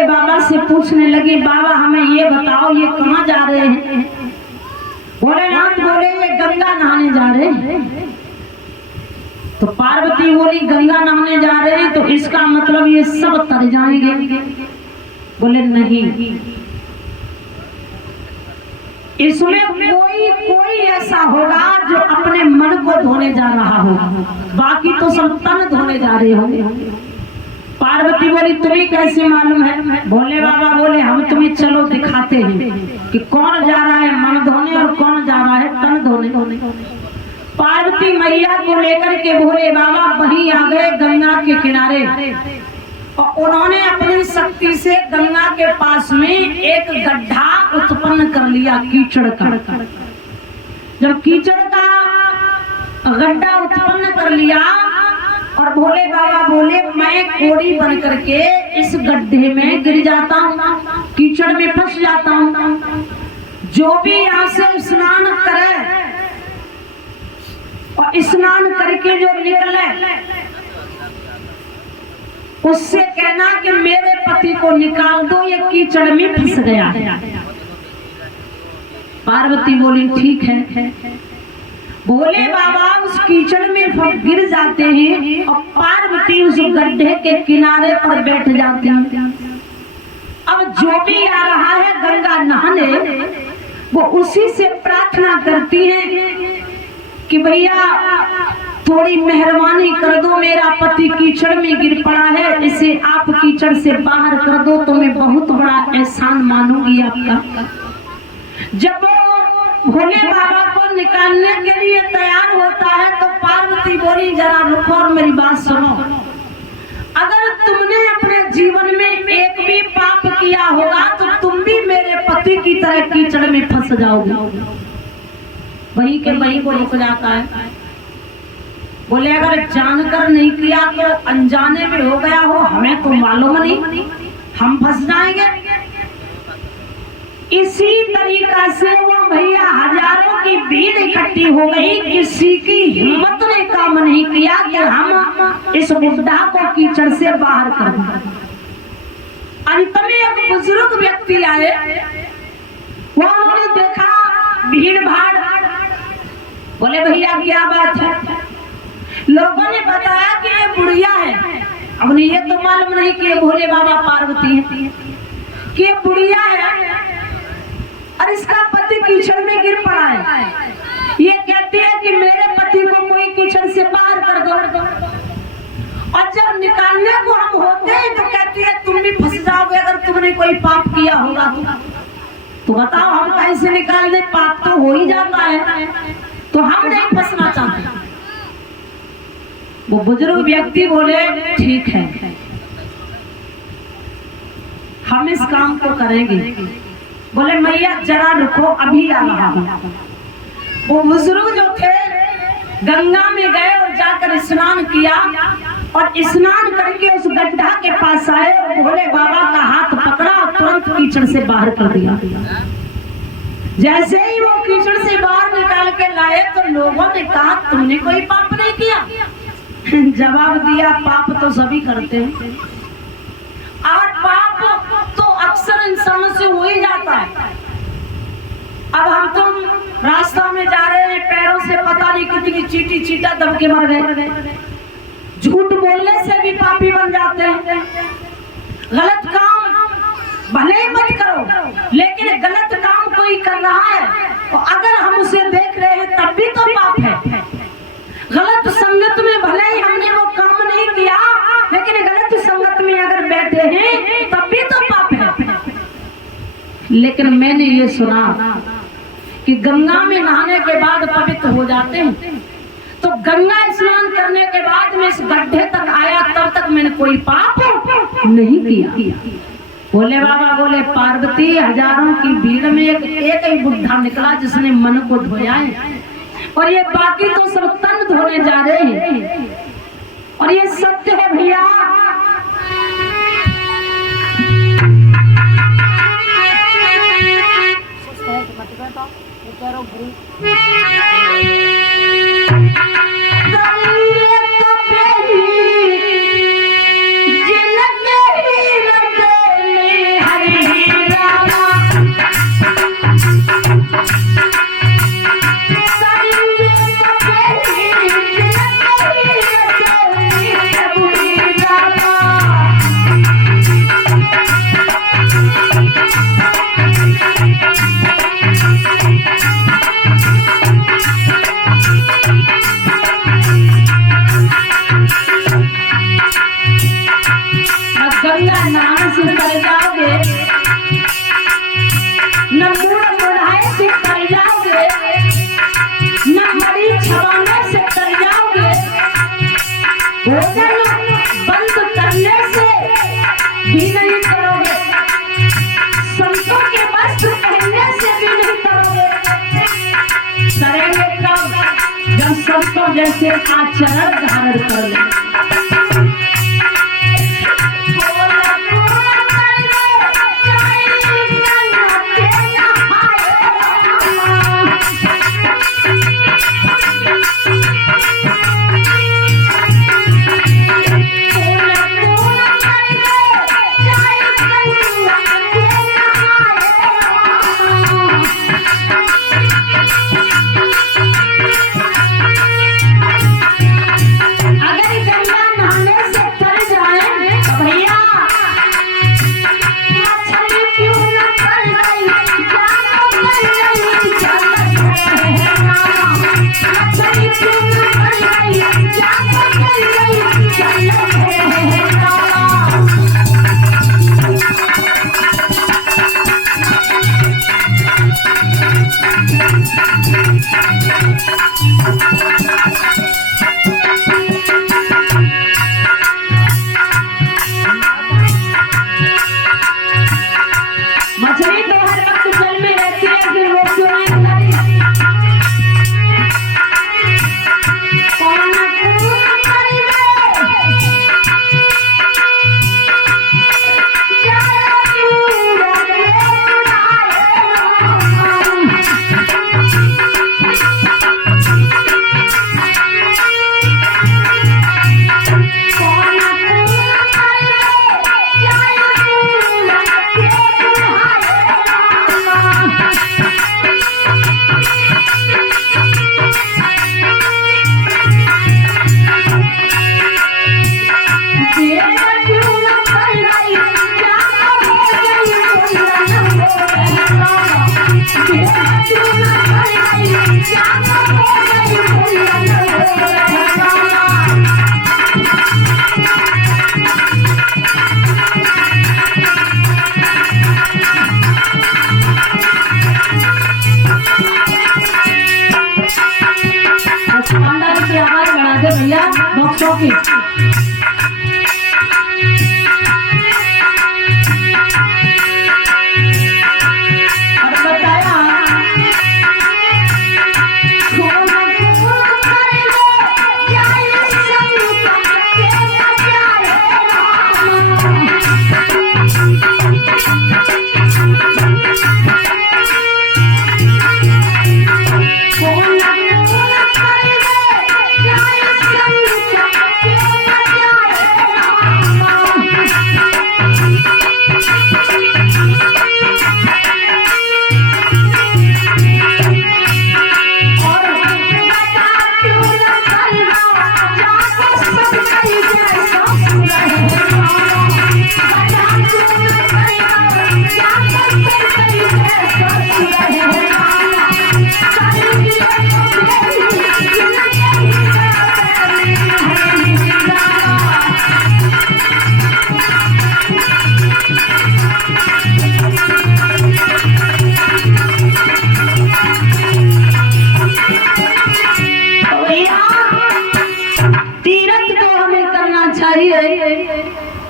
भोले बाबा से पूछने लगी, बाबा हमें ये बताओ ये कहाँ जा रहे हैं? भोलेनाथ बोले ये गंगा नहाने जा रहे हैं। तो पार्वती बोली गंगा नहाने जा रहे हैं तो इसका मतलब ये सब तर जाएंगे? बोले नहीं, इसमें कोई ऐसा होगा जो अपने मन को धोने जा रहा होगा, बाकी तो सब तन धोने जा रहे होंगे। पार्वती बोली तुम्हें कैसे मालूम है? भोले बाबा बोले हम तुम्हें चलो दिखाते हैं कि कौन जा रहा है मन धोने और कौन जा रहा है तन धोने। पार्वती मैया को लेकर के भोले बाबा वहीं आ गए गंगा के किनारे, और उन्होंने अपनी शक्ति से गंगा के पास में एक गड्ढा उत्पन्न कर लिया कीचड़ का। जब कीचड़ का गड्ढा उत्पन्न कर लिया और भोले बाबा बोले मैं कोड़ी बन करके इस गड्ढे में गिर जाता हूँ, कीचड़ में फंस जाता हूँ। जो भी यहाँ से स्नान करे और स्नान करके जो निकले उससे कहना कि मेरे पति को निकाल दो, ये कीचड़ में फंस गया है। पार्वती बोली ठीक है। भोले बाबा उस कीचड़ में गिर जाते हैं और पार्वती उस गड्ढे के किनारे पर बैठ जाती है। अब जो भी आ रहा है गंगा नहाने वो उसी से प्रार्थना करती है कि भैया थोड़ी मेहरबानी कर दो, मेरा पति कीचड़ में गिर पड़ा है, इसे आप कीचड़ से बाहर कर दो तो मैं बहुत बड़ा एहसान मानूंगी आपका। जब भोले बाबा को निकालने के लिए तैयार होता है तो पार्वती बोली जरा रुको और मेरी बात सुनो, अगर तुमने अपने जीवन में एक भी पाप किया होगा तो तुम भी मेरे पति की तरह कीचड़ में फंस जाओगे। वही के वही को रुक जाता है। बोले अगर जानकर नहीं किया तो अनजाने में हो गया हो, हमें तो मालूम नहीं, हम फंस जाएंगे। इसी तरीका से वो भैया हजारों की भीड़ इकट्ठी हो गई, किसी की हिम्मत ने काम नहीं किया कि हम इस बुड्ढा को कीचड़ से बाहर कर दें। अंत में एक बुजुर्ग व्यक्ति आए, वो उन्होंने देखा भीड़ भाड़, बोले भैया क्या बात है? लोगों ने बताया कि ये बुढ़िया है। अब ये तो मालूम नहीं कि भोले बाबा पार्वती है, कि ये बुढ़िया है और इसका पति कीचड़ में गिर पड़ा है। ये कहती है कि मेरे पति को कोई कीचड़ से बाहर कर दो, और जब निकालने को हम होते हैं तो कहती है तुम भी फंस जाओगे अगर तुमने कोई पाप किया होगा तो बताओ हम कैसे निकाल दे? पाप तो हो ही जाता है, तो हम नहीं फंसना चाहते। वो बुजुर्ग व्यक्ति बोले ठीक है हम इस काम को करेंगे। बोले मैया जरा रुको अभी आ रहा हूं। वो बुजुर्ग जो थे गंगा में गए और जाकर स्नान किया, और स्नान करके उस गड्ढा के पास आए और भोले बाबा का हाथ पकड़ा और तुरंत कीचड़ से बाहर कर दिया। जैसे ही वो कीचड़ से बाहर निकाल के लाए तो लोगों ने कहा तुमने कोई पाप नहीं किया? जवाब दिया पाप तो सभी करते हैं, और पाप तो अक्सर इंसानों से हो ही जाता है। अब हम तुम रास्ता में जा रहे हैं, पैरों से पता नहीं कितनी चींटी चींटा दब के मर गए। झूठ बोलने से भी पापी बन जाते हैं। गलत काम भले ही मत करो, लेकिन गलत काम कोई कर रहा है तो अगर हम उसे देख रहे हैं तब भी तो पाप है। गलत संगत में भले ही हमने वो काम नहीं किया, लेकिन गलत संगत में अगर बैठे हैं तब भी तो पाप है। लेकिन मैंने ये सुना कि गंगा में नहाने के बाद पवित्र हो जाते हैं, तो गंगा स्नान करने के बाद मैं इस गड्ढे तक आया तब तक मैंने कोई पाप नहीं किया। भोले बाबा बोले पार्वती हजारों की भीड़ में एक ही बुढ़ा निकला जिसने मन को धोया है, और ये बाकी तो सब तन धोने जा रहे हैं। और ये सत्य है भैया। बच्चों जैसे आचरण धारण कर ले। मछली तो हर वक्त जल में रहती है, फिर वो क्यों नहीं उतरी? भैया बक्सों की और बताया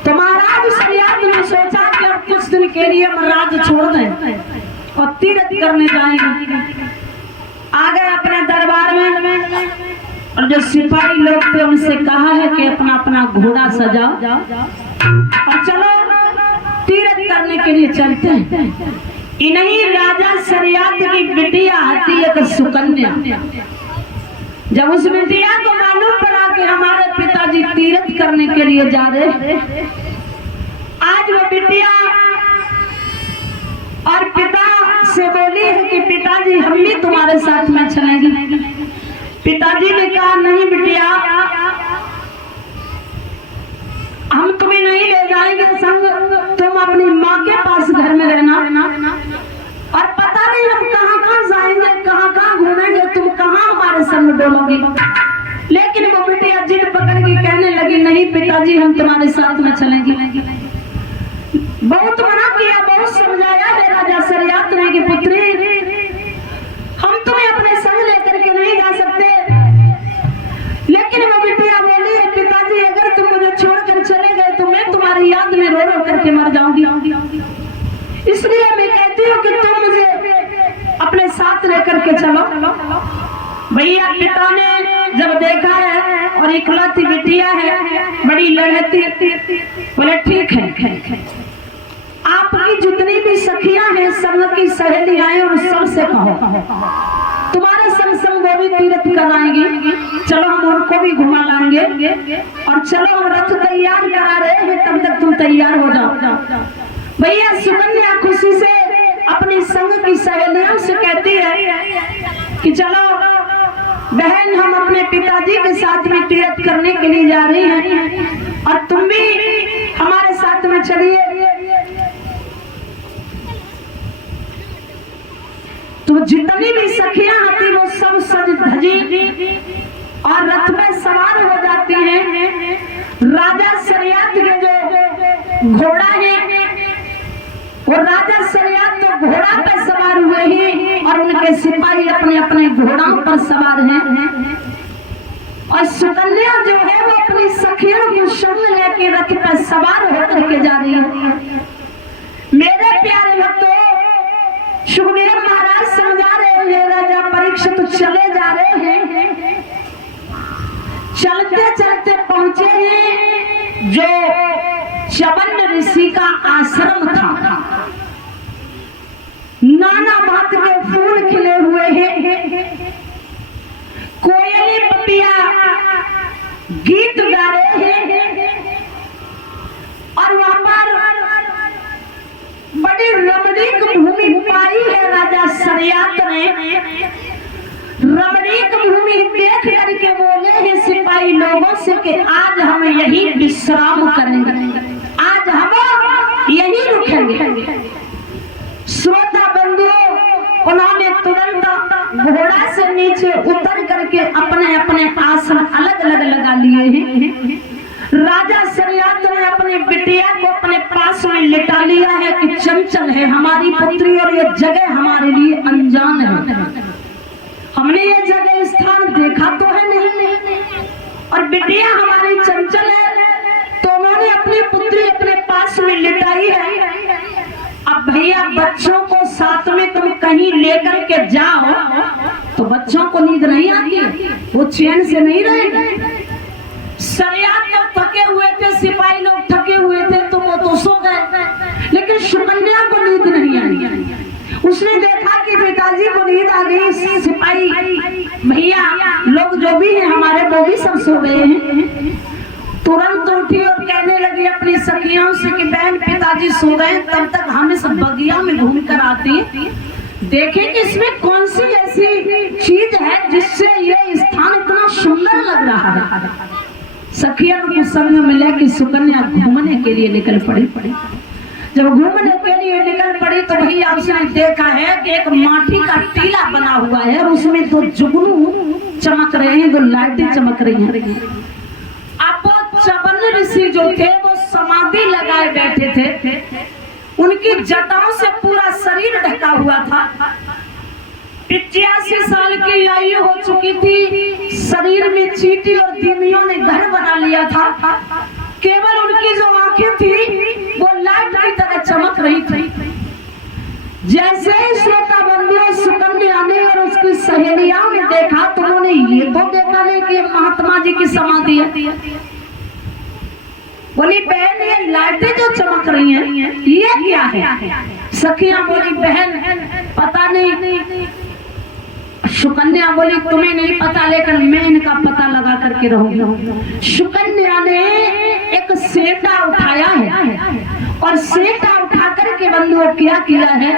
तो महाराज शरियत में सोचा कि अब कुछ दिन के लिए हम राज छोड़ दें और तीर्थ करने जाएंगे। आ गए अपने दरबार में और जो सिपाही लोग थे उनसे कहा है कि अपना अपना घोड़ा सजाओ और चलो तीर्थ करने के लिए चलते हैं। इन्हीं राजा शरियत की बिटिया आती है सुकन्या। जब उस बिटिया को मालूम पड़ा कि हमारे पिताजी तीर्थ करने के लिए जा रहे, आज वो बिटिया और पिता से बोली है कि पिताजी हम भी तुम्हारे साथ में चलेंगे। पिताजी ने कहा नहीं बिटिया, हम तुम्हें नहीं ले जाएंगे संग, तुम अपनी माँ के पास घर में रहना और पता नहीं हम कहाँ कहाँ जाएंगे, कहाँ कहाँ घूमेंगे, तुम कहाँ हमारे संग डोलोगे। लेकिन वो बिटिया जिद पकड़ के कहने लगी नहीं पिताजी हम तुम्हारे साथ में चलेंगे। बहुत मना किया, बहुत समझाया है राजा शरियत ने कि पुत्री हम तुम्हें अपने संग लेकर के नहीं जा सकते। लेकिन वो बिटिया बोली है पिताजी अगर तुम मुझे छोड़कर चले गए तो मैं तुम्हारी याद में रो रो करके मर जाऊंगी। इसलिए मैं कहती हूँ कि तुम मुझे अपने साथ लेकर के चलो। भैया पिता ने जब देखा है और इकलौती बिटिया है, बड़ी लड़ती, बोले ठीक है, आपकी जितनी भी सखियां हैं, संग की सहेलियां हैं, उन सबसे कहो तुम्हारे संग वो भी तीर्थ कराएंगी, चलो हम उनको भी घुमा लाएंगे, और चलो हम रथ तैयार करा रहे हैं, तब तक तुम तैयार हो जाओ। भैया सुकन्या खुशी से अपनी संग की सहेलियों से कहती है कि चलो बहन, हम अपने पिताजी के साथ में तीर्थ करने के लिए जा रही हैं, और तुम भी हमारे साथ में चलिए। तो जितनी भी सखियां आती वो सब सज धजी और रथ में सवार हो जाती हैं। राजा सरियात के जो घोड़ा है, वो राजा सरियात तो घोड़ा पे सवार हुए हैं और उनके सिपाही अपने अपने घोड़ों पर सवार हैं, और सुकन्या जो है वो अपनी सखियों को संग लेके रथ पर सवार होकर के जा रही है। मेरे प्यारे भक्तों, सुखदेव महाराज समझा रहे हैं राजा परीक्षित तो चले जा रहे हैं, चलते चलते पहुंचे हैं जो च्यवन ऋषि का आश्रम था। नाना भांति के फूल खिले हुए हैं, कोयली पपिया गीत गा रहे हैं, और वहां पर बड़ी रमणीक भूमि पाई है। राजा सरियात ने रमणीक भूमि देख करके बोले हैं सिपाही लोगों से कि आज हम यही विश्राम करेंगे, आज हम यही रुकेंगे। श्रोता बंधुओं, उन्होंने तुरंत घोड़ा से नीचे उतर करके अपने अपने आसन अलग अलग लगा लिए हैं। राजा सरियात ने अपनी बिटिया को अपने पास में लिटा लिया है कि चंचल है हमारी पुत्री, और ये जगह हमारे लिए अनजान है, हमने ये जगह स्थान देखा तो है नहीं, और बिटिया हमारी चंचल है, तो उन्होंने अपनी पुत्री अपने पास में लिटाई है। अब भैया बच्चों को साथ में तुम कहीं लेकर के जाओ तो बच्चों को नींद नहीं आती, वो चैन से नहीं रहेंगे। सरियात तो थके हुए थे, सिपाही लोग थके हुए थे, तो वो तो सो गए, लेकिन सुकन्या को नींद नहीं आई। उसने देखा कि पिताजी को नींद आ गई, सिपाही भैया लोग जो भी हैं हमारे, वो भी सब सो गए हैं। तुरंत उठी और कहने लगी अपनी सखियों से कि बहन पिताजी सो गए, तब तक हम इस बगिया में घूम कर आती, देखें कि इसमें कौन सी ऐसी चीज है जिससे ये स्थान इतना सुंदर लग रहा है। सखियों को संग मिला कि सुकन्या घूमने के लिए निकल पड़ी। जब घूमने के लिए निकल पड़ी तो भैया उसने देखा है कि एक माटी का टीला बना हुआ है और उसमें दो जुगनू चमक रहे हैं, दो लाइटें चमक रही हैं। अब च्यवन ऋषि जो थे वो समाधि लगाए बैठे थे, उनकी जटाओं से पूरा शरीर ढका हुआ था। 85 साल की आयु हो चुकी थी, शरीर में चींटी और तिमियों ने घर बना लिया था। केवल उनकी जो आंखें थी वो लाइट की तरह चमक रही थी। जैसे ही श्रोता बंधुओं सुकन्या ने और उसकी सहेलियों ने देखा तो उन्होंने ये तो देखा नहीं कि महात्मा जी की समाधि है। बोली बहन ये लाइटें जो चमक रही हैं ये क्या है? सखियां बोली बहन पता नहीं। सुकन्या बोली तुम्हें नहीं पता, लेकिन मैं इनका पता लगा करके रहूंगी। सुकन्या ने एक सेंटा उठाया है और सेंटा उठा करके बंधुओं क्या किया है,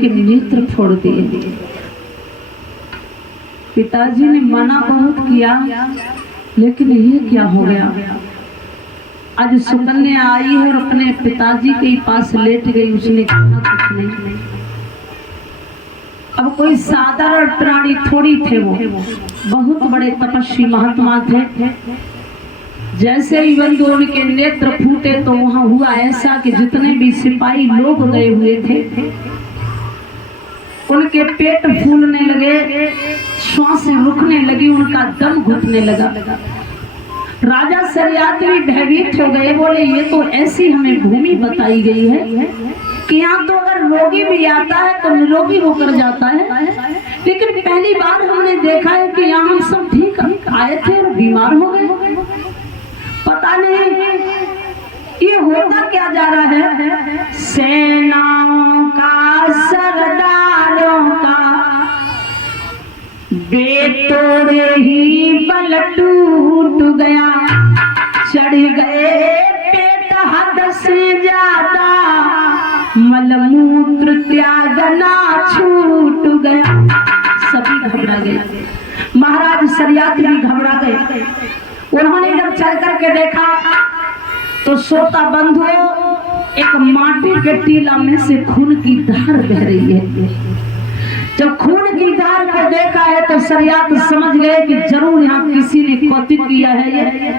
के नेत्र फोड़ दिए। पिताजी ने मना बहुत किया, लेकिन ये क्या हो गया। आज सुकन्या आई है और अपने पिताजी के पास लेट गई। उसने कहा कुछ नहीं। अब कोई साधारण प्राणी थोड़ी थे, वो बहुत बड़े तपस्वी महात्मा थे। जैसे ही बंधु उनके नेत्र फूटे तो वहां हुआ ऐसा कि जितने भी सिपाही लोग गए हुए थे उनके पेट फूलने लगे, श्वास रुकने लगी, उनका दम घुटने लगा। राजा शरियात भी भयभीत हो गए। बोले ये तो ऐसी हमें भूमि बताई गई है कि यहाँ तो अगर रोगी भी आता है तो निरोगी होकर जाता है, लेकिन पहली बार हमने देखा है कि यहाँ हम सब ठीक आए थे और बीमार हो गए। पता नहीं ये होता क्या जा रहा है। सेनाओं का सरदारों का बेतोड़े ही बल टूट गया, चढ़ गए पेट हद से ज्यादा, मलमूत्र त्यागना छूट गया। सभी घबरा गए। महाराज शरियात भी घबरा गए। उन्होंने जब चल करके देखा तो श्रोता बंधु एक माटी के टीला में से खून की धार बह रही है। जब खून की धार को देखा है तो शरियात समझ गए कि जरूर यहाँ किसी ने कौतिक किया है। ये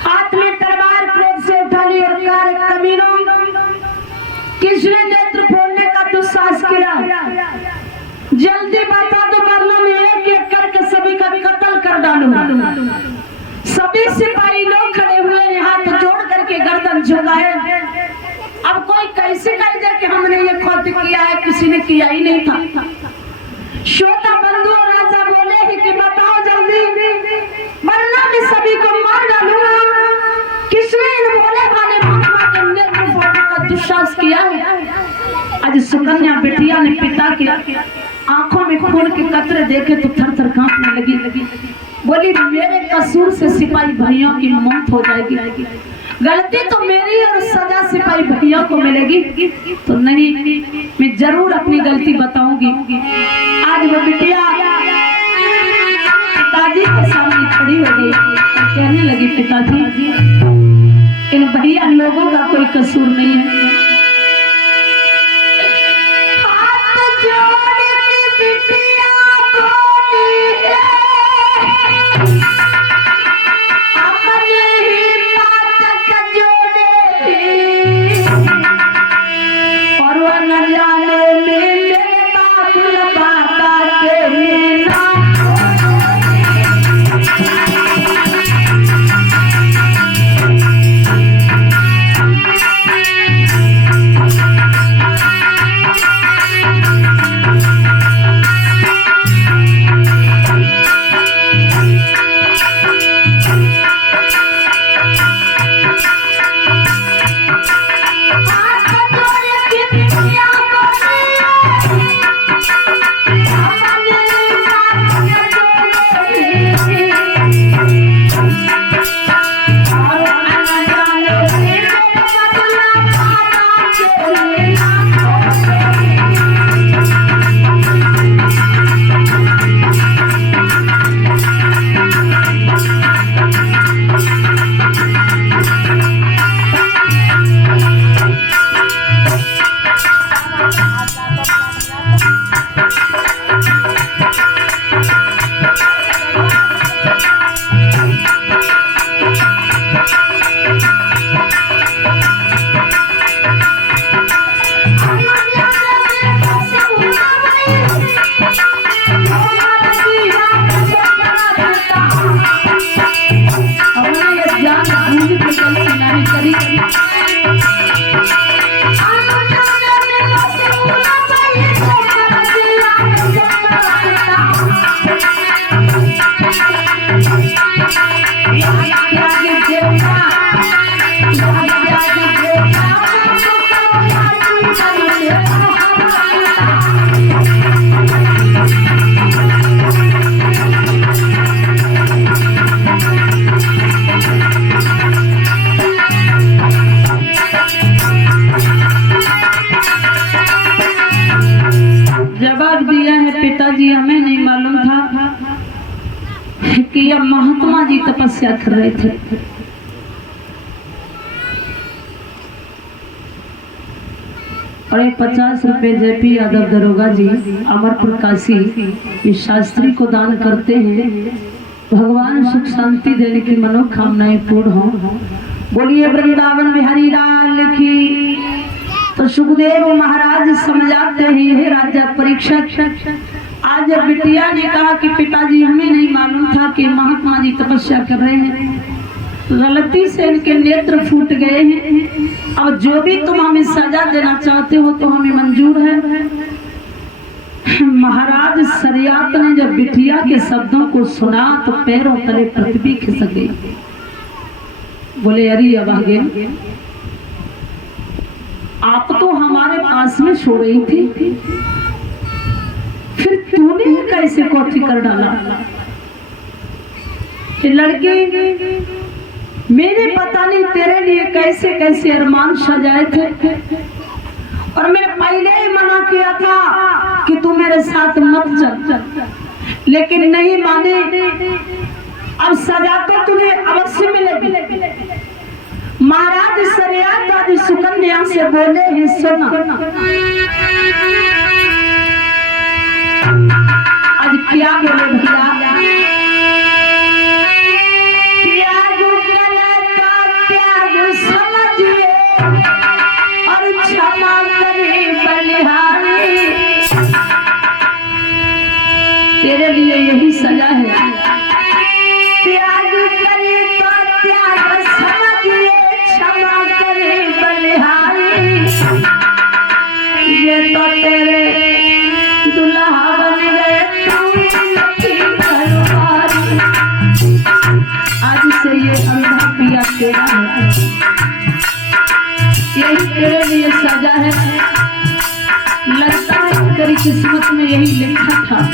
हाथ में तलवार क्रोध से उठा ली और कहा, कमीनों, किसने नेत्र फोड़ने का दुस्साहस किया? जल्दी बता दो, वरना मैं एक एक करके सभी का कत्ल कर डालूंगा। सभी सिपाही लोग खड़े हुए हैं, हाथ जोड़ करके गर्दन झुकाए। अब कोई कैसे कह दे कि हमने ये कौतिक किया है, किसी ने किया ही नहीं था। श्रोता बंधु और राजा बोले ही कि बताओ जल्दी, वरना मैं सभी को मार डालूंगा। किसने इन भोले भाले महात्मा के नेत्र फोड़ने का दुस्साहस किया है? आज सुकन्या बेटिया ने पिता की आंखों में खून के कतरे देखे तो थर थर कांपने लगी। बोली मेरे कसूर से सिपाही भाइयों की मौत हो जाएगी, गलती तो मेरी और सजा सिपाही भाइयों को मिलेगी। तो नहीं, मैं जरूर अपनी गलती बताऊंगी। आज वो बिटिया पिताजी के सामने खड़ी हो गई, कहने लगी पिताजी इन भैया लोगों का कोई कसूर नहीं है। पिताजी हमें नहीं मालूम था कि यह महात्मा जी तपस्या कर रहे थे। और 50 रुपए जेपी यादव दरोगा जी अमर प्रकाशी इस शास्त्री को दान करते हैं। भगवान सुख शांति देने की मनोकामनाएं पूर्ण हो। बोलिए वृंदावन बिहारी लाल की। तो सुखदेव महाराज समझाते हैं, हे राजा परीक्षक, आज बिटिया ने कहा कि पिताजी हमें नहीं मालूम था कि महात्मा जी तपस्या कर रहे हैं, गलती से इनके नेत्र फूट गए हैं। अब जो भी तुम हमें सजा देना चाहते हो तो हमें मंजूर है। महाराज शरियात ने जब बिटिया के शब्दों को सुना तो पैरों तले पृथ्वी खिसक गई। बोले अरे अभागे, आप तो हमारे पास में सो रही थी, फिर तूने कैसे कोठी कर डाला? लड़के, मेरे पता नहीं तेरे लिए कैसे कैसे अरमान सजाए थे, और मैंने पहले ही मना किया था कि तू मेरे साथ मत चल, लेकिन नहीं माने। अब सजा तो तुझे अवश्य मिलेगी। महाराज शरियात आज सुकन्या से बोले हैं, सुना आज क्या बोले भैया? त्याग गलता त्याग समझिए और क्षमा करे बलिहारी। तेरे लिए यही सजा है। त्याग करे तो त्याग समझिए, क्षमा करे बलिहारी। ये तो तेरे दुल्हा बन गए तू लकी घरवाली। आज से ये अंधा पिया तेरा है, यही तेरे लिए सजा है। लगता है तेरी किस्मत में यही लिखा था।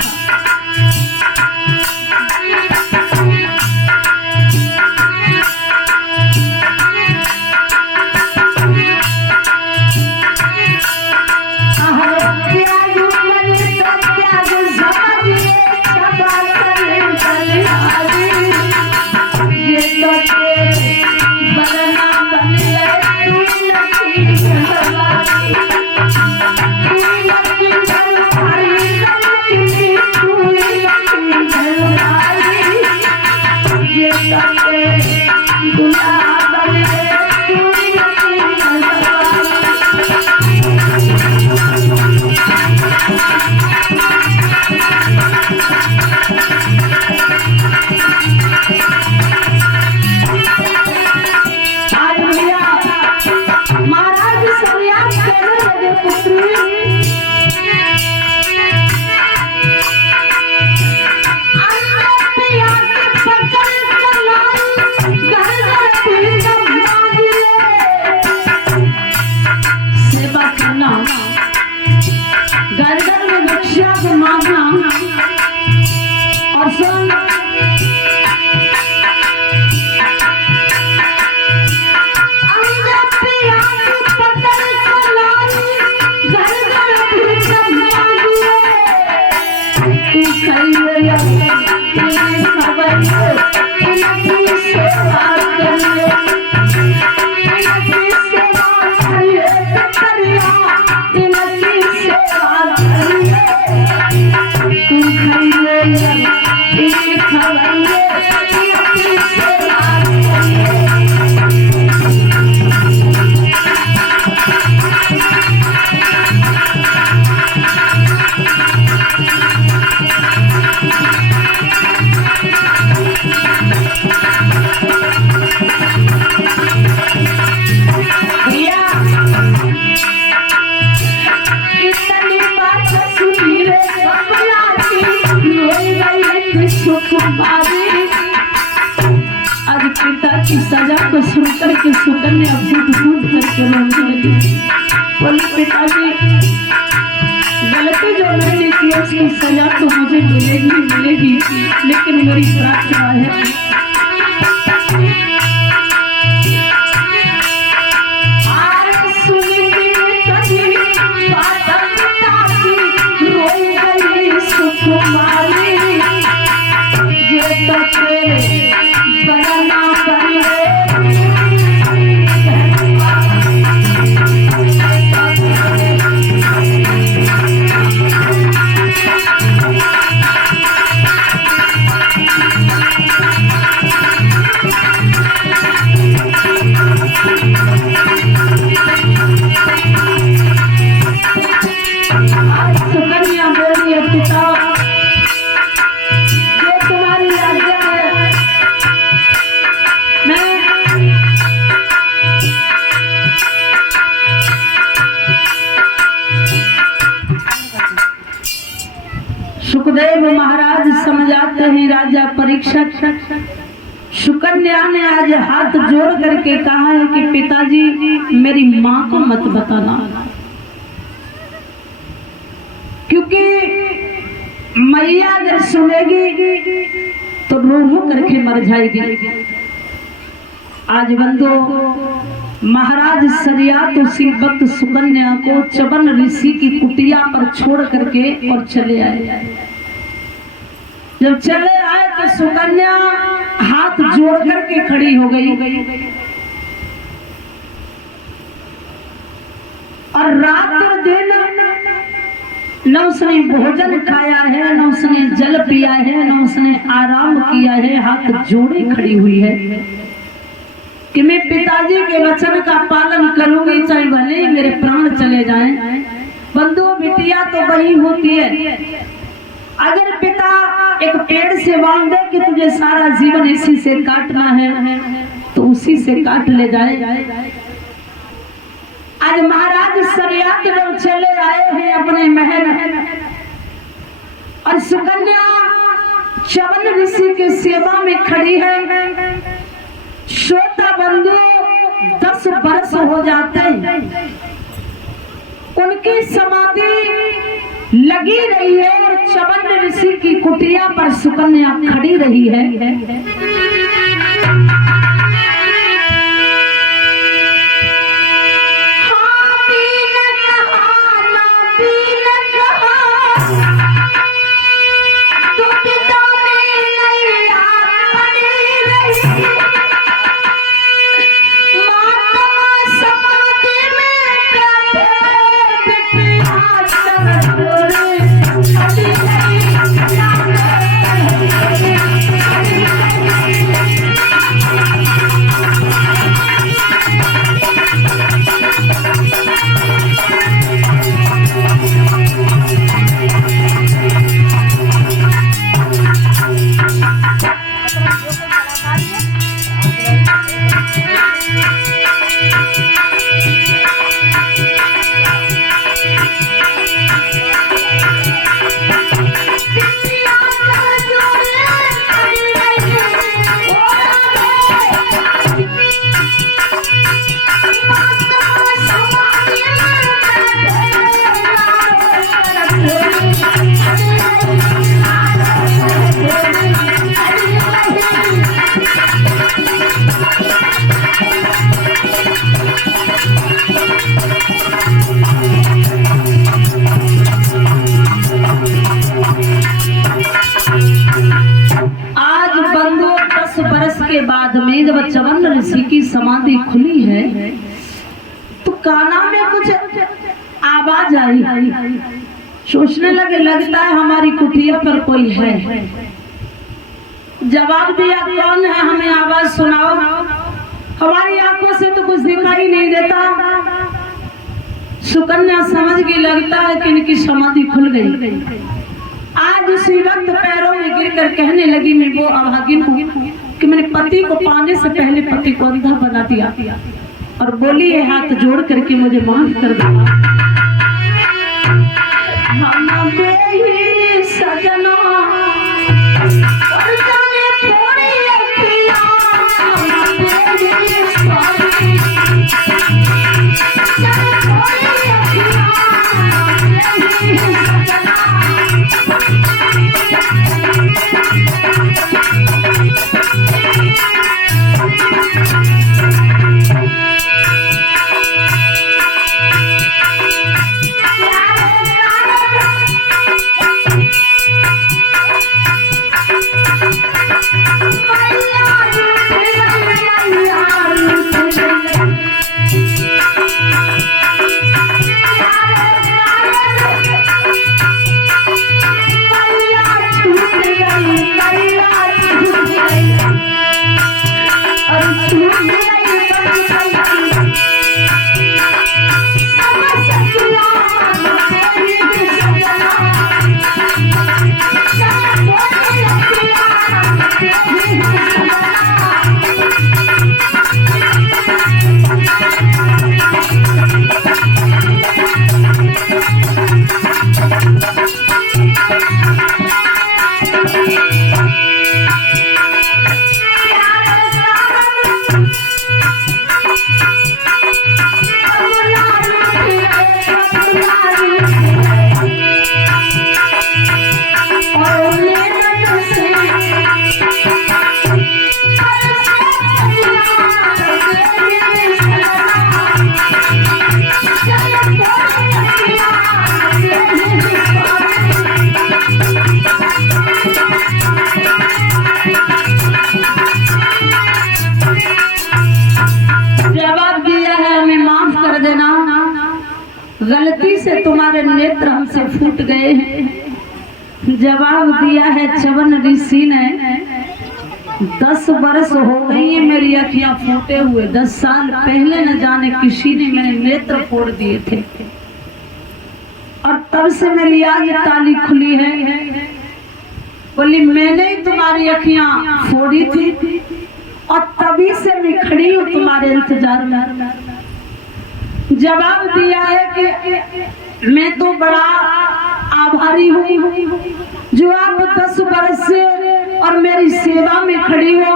की सजा को सुनकर के सुकन्या फूट फूट करके रोने लगी। बोले पिताजी, गलती जो मैंने की उसकी सजा तो मुझे मिलेगी मिलेगी, लेकिन मेरी प्रार्थना है सुख सुखदेव महाराज समझाते हैं राजा परीक्षक, सुकन्या ने आज हाथ जोड़ करके कहा है कि पिताजी मेरी माँ को मत बताना, क्योंकि मैया अगर सुनेगी तो रो रो करके मर जाएगी। आज बंदो महाराज सरियात उसी वक्त सुकन्या को चवन ऋषि की कुटिया पर छोड़ करके और चले आए। जब चले आए तो सुकन्या हाथ जोड़ करके खड़ी हो गई और रात और दिन न उसने भोजन खाया है, न उसने जल पिया है, न उसने आराम किया है, हाथ जोड़े खड़ी हुई है कि मैं पिताजी के वचन का पालन करूंगी, चाहे भले ही मेरे प्राण चले जाएं। बंधु बिटिया तो वही होती है, अगर पिता एक पेड़ से बांध दे कि तुझे सारा जीवन इसी से काटना है तो उसी से काट ले जाए। आज महाराज सरियात लोग चले आए हैं अपने महल और सुकन्या चवन ऋषि की सेवा में खड़ी है। श्रोता बंधु 10 वर्ष हो जाते हैं, उनकी समाधि लगी रही है और चवन ऋषि की कुटिया पर सुकन्या खड़ी रही है। बाद में जब चवन ऋषि की समाधि खुली है तो काना में कुछ आवाज आई। सोचने लगे लगता है हमारी कुटिया पर कोई है। जवाब दिया कौन है, हमें आवाज सुनाओ। हमारी आंखों से तो कुछ दिखाई नहीं देता। सुकन्या समझ गई लगता है कि इनकी समाधि खुल गई। आज उसी वक्त पैरों में गिरकर कहने लगी मैं वो अभागिन हूँ कि मैंने पति को पाने से पहले पति को अंधा बना दिया, और बोली है हाथ जोड़ करके मुझे माफ कर दो। सजना गलती से तुम्हारे नेत्र हमसे फूट गए हैं। जवाब दिया है चवन ऋषि ने, 10 बरस हो गई है मेरी अखियां फूटे हुए। 10 साल पहले न जाने किसी ने मेरे नेत्र फोड़ दिए थे और तब से मेरी आज ताली खुली है। बोली मैंने ही तुम्हारी अखियां फोड़ी थी और तभी से मैं खड़ी हूँ तुम्हारे इंतजार में। जवाब दिया है कि मैं तो बड़ा आभारी हूँ जो आप 10 बरस से और मेरी सेवा में खड़ी हो।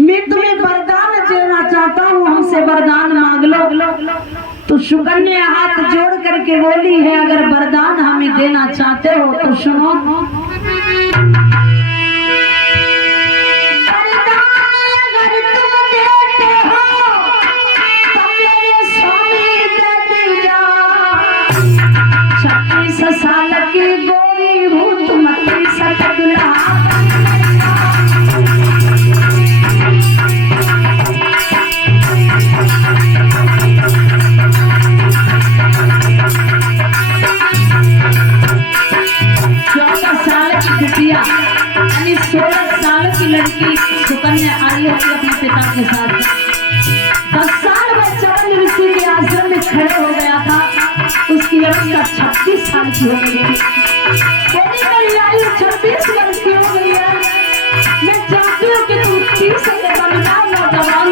मैं तुम्हें वरदान देना चाहता हूँ, हमसे वरदान मांग लो। तो सुकन्या हाथ जोड़ करके बोली है, अगर वरदान हमें देना चाहते हो तो सुनो। साल की गोरी हूँ तुम बिटिया यानी 16 साल की लड़की सुकन्या आई होती अपने पिता के साथ। 10 साल में चवन ऋषि के आश्रम में खड़े हो गया था, उसकी अवस्था 36 साल की हो गई थी। मेरी आयु 26 वर्ष की हो गई है। मैं चाहती हूँ कि तुम 30 से बन जाओ नौजवान।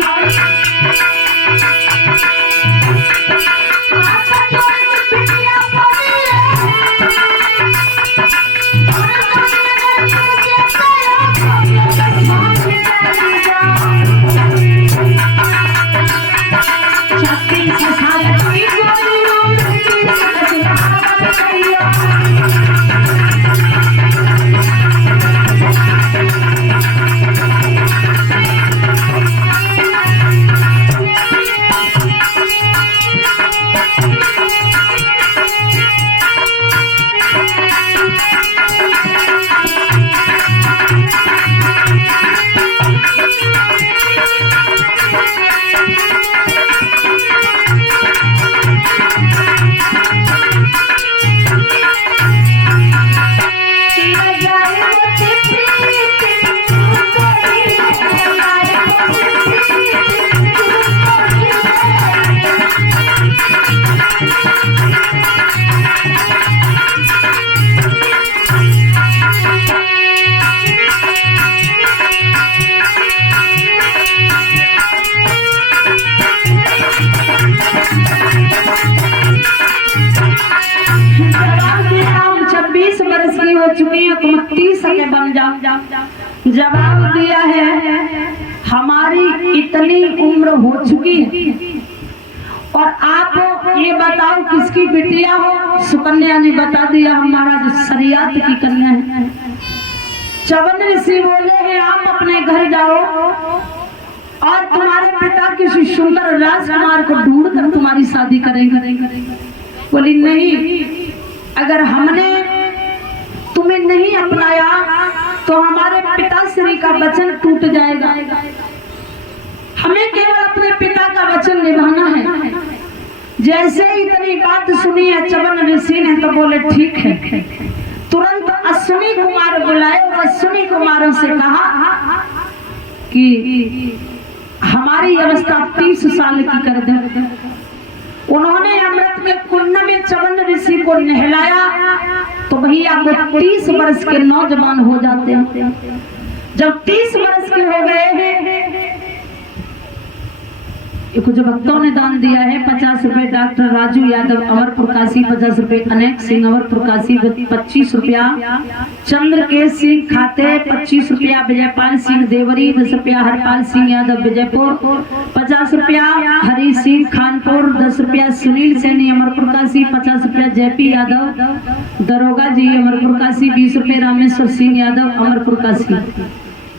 जवाब दिया है हमारी इतनी उम्र हो चुकी है और आप ये बताओ किसकी बिटिया हो। सुकन्या ने बता दिया हमारा जो सरियात की कन्या है। चवन ऋषि बोले हैं आप अपने घर जाओ और तुम्हारे पिता किसी सुंदर राजकुमार को ढूंढ कर तुम्हारी शादी करेंगे। बोली नहीं, अगर हमने तुम्हें नहीं अपनाया तो हमारे पिताश्री का वचन टूट जाएगा। हमें केवल अपने पिता का वचन निभाना है। जैसे ही इतनी बात सुनी है चवन ऋषि ने तो बोले ठीक है। तुरंत अश्विनी कुमार बुलाए और अश्विनी कुमारों से कहा कि हमारी अवस्था 30 साल की कर दे। उन्होंने अमृत के कुंड में चवन ऋषि को नहलाया तो भैया वो 30 वर्ष के नौजवान हो जाते हैं। जब 30 वर्ष के हो गए हैं कुछ भक्तों ने दान दिया है 50 रुपए डॉक्टर राजू यादव अमरपुर काशी, 50 रुपए अनेक सिंह अमरपुर काशी, 25 रुपया चंद्रकेश सिंह खाते, 25 रुपया विजयपाल सिंह देवरी, 10 रुपया हरपाल सिंह यादव विजयपुर, 50 रुपया हरी सिंह खानपुर, 10 रुपया सुनील सैनी अमरपुर काशी, 50 रुपया जेपी यादव दरोगा जी अमरपुर काशी, 20 रुपये रामेश्वर सिंह यादव अमरपुर काशी।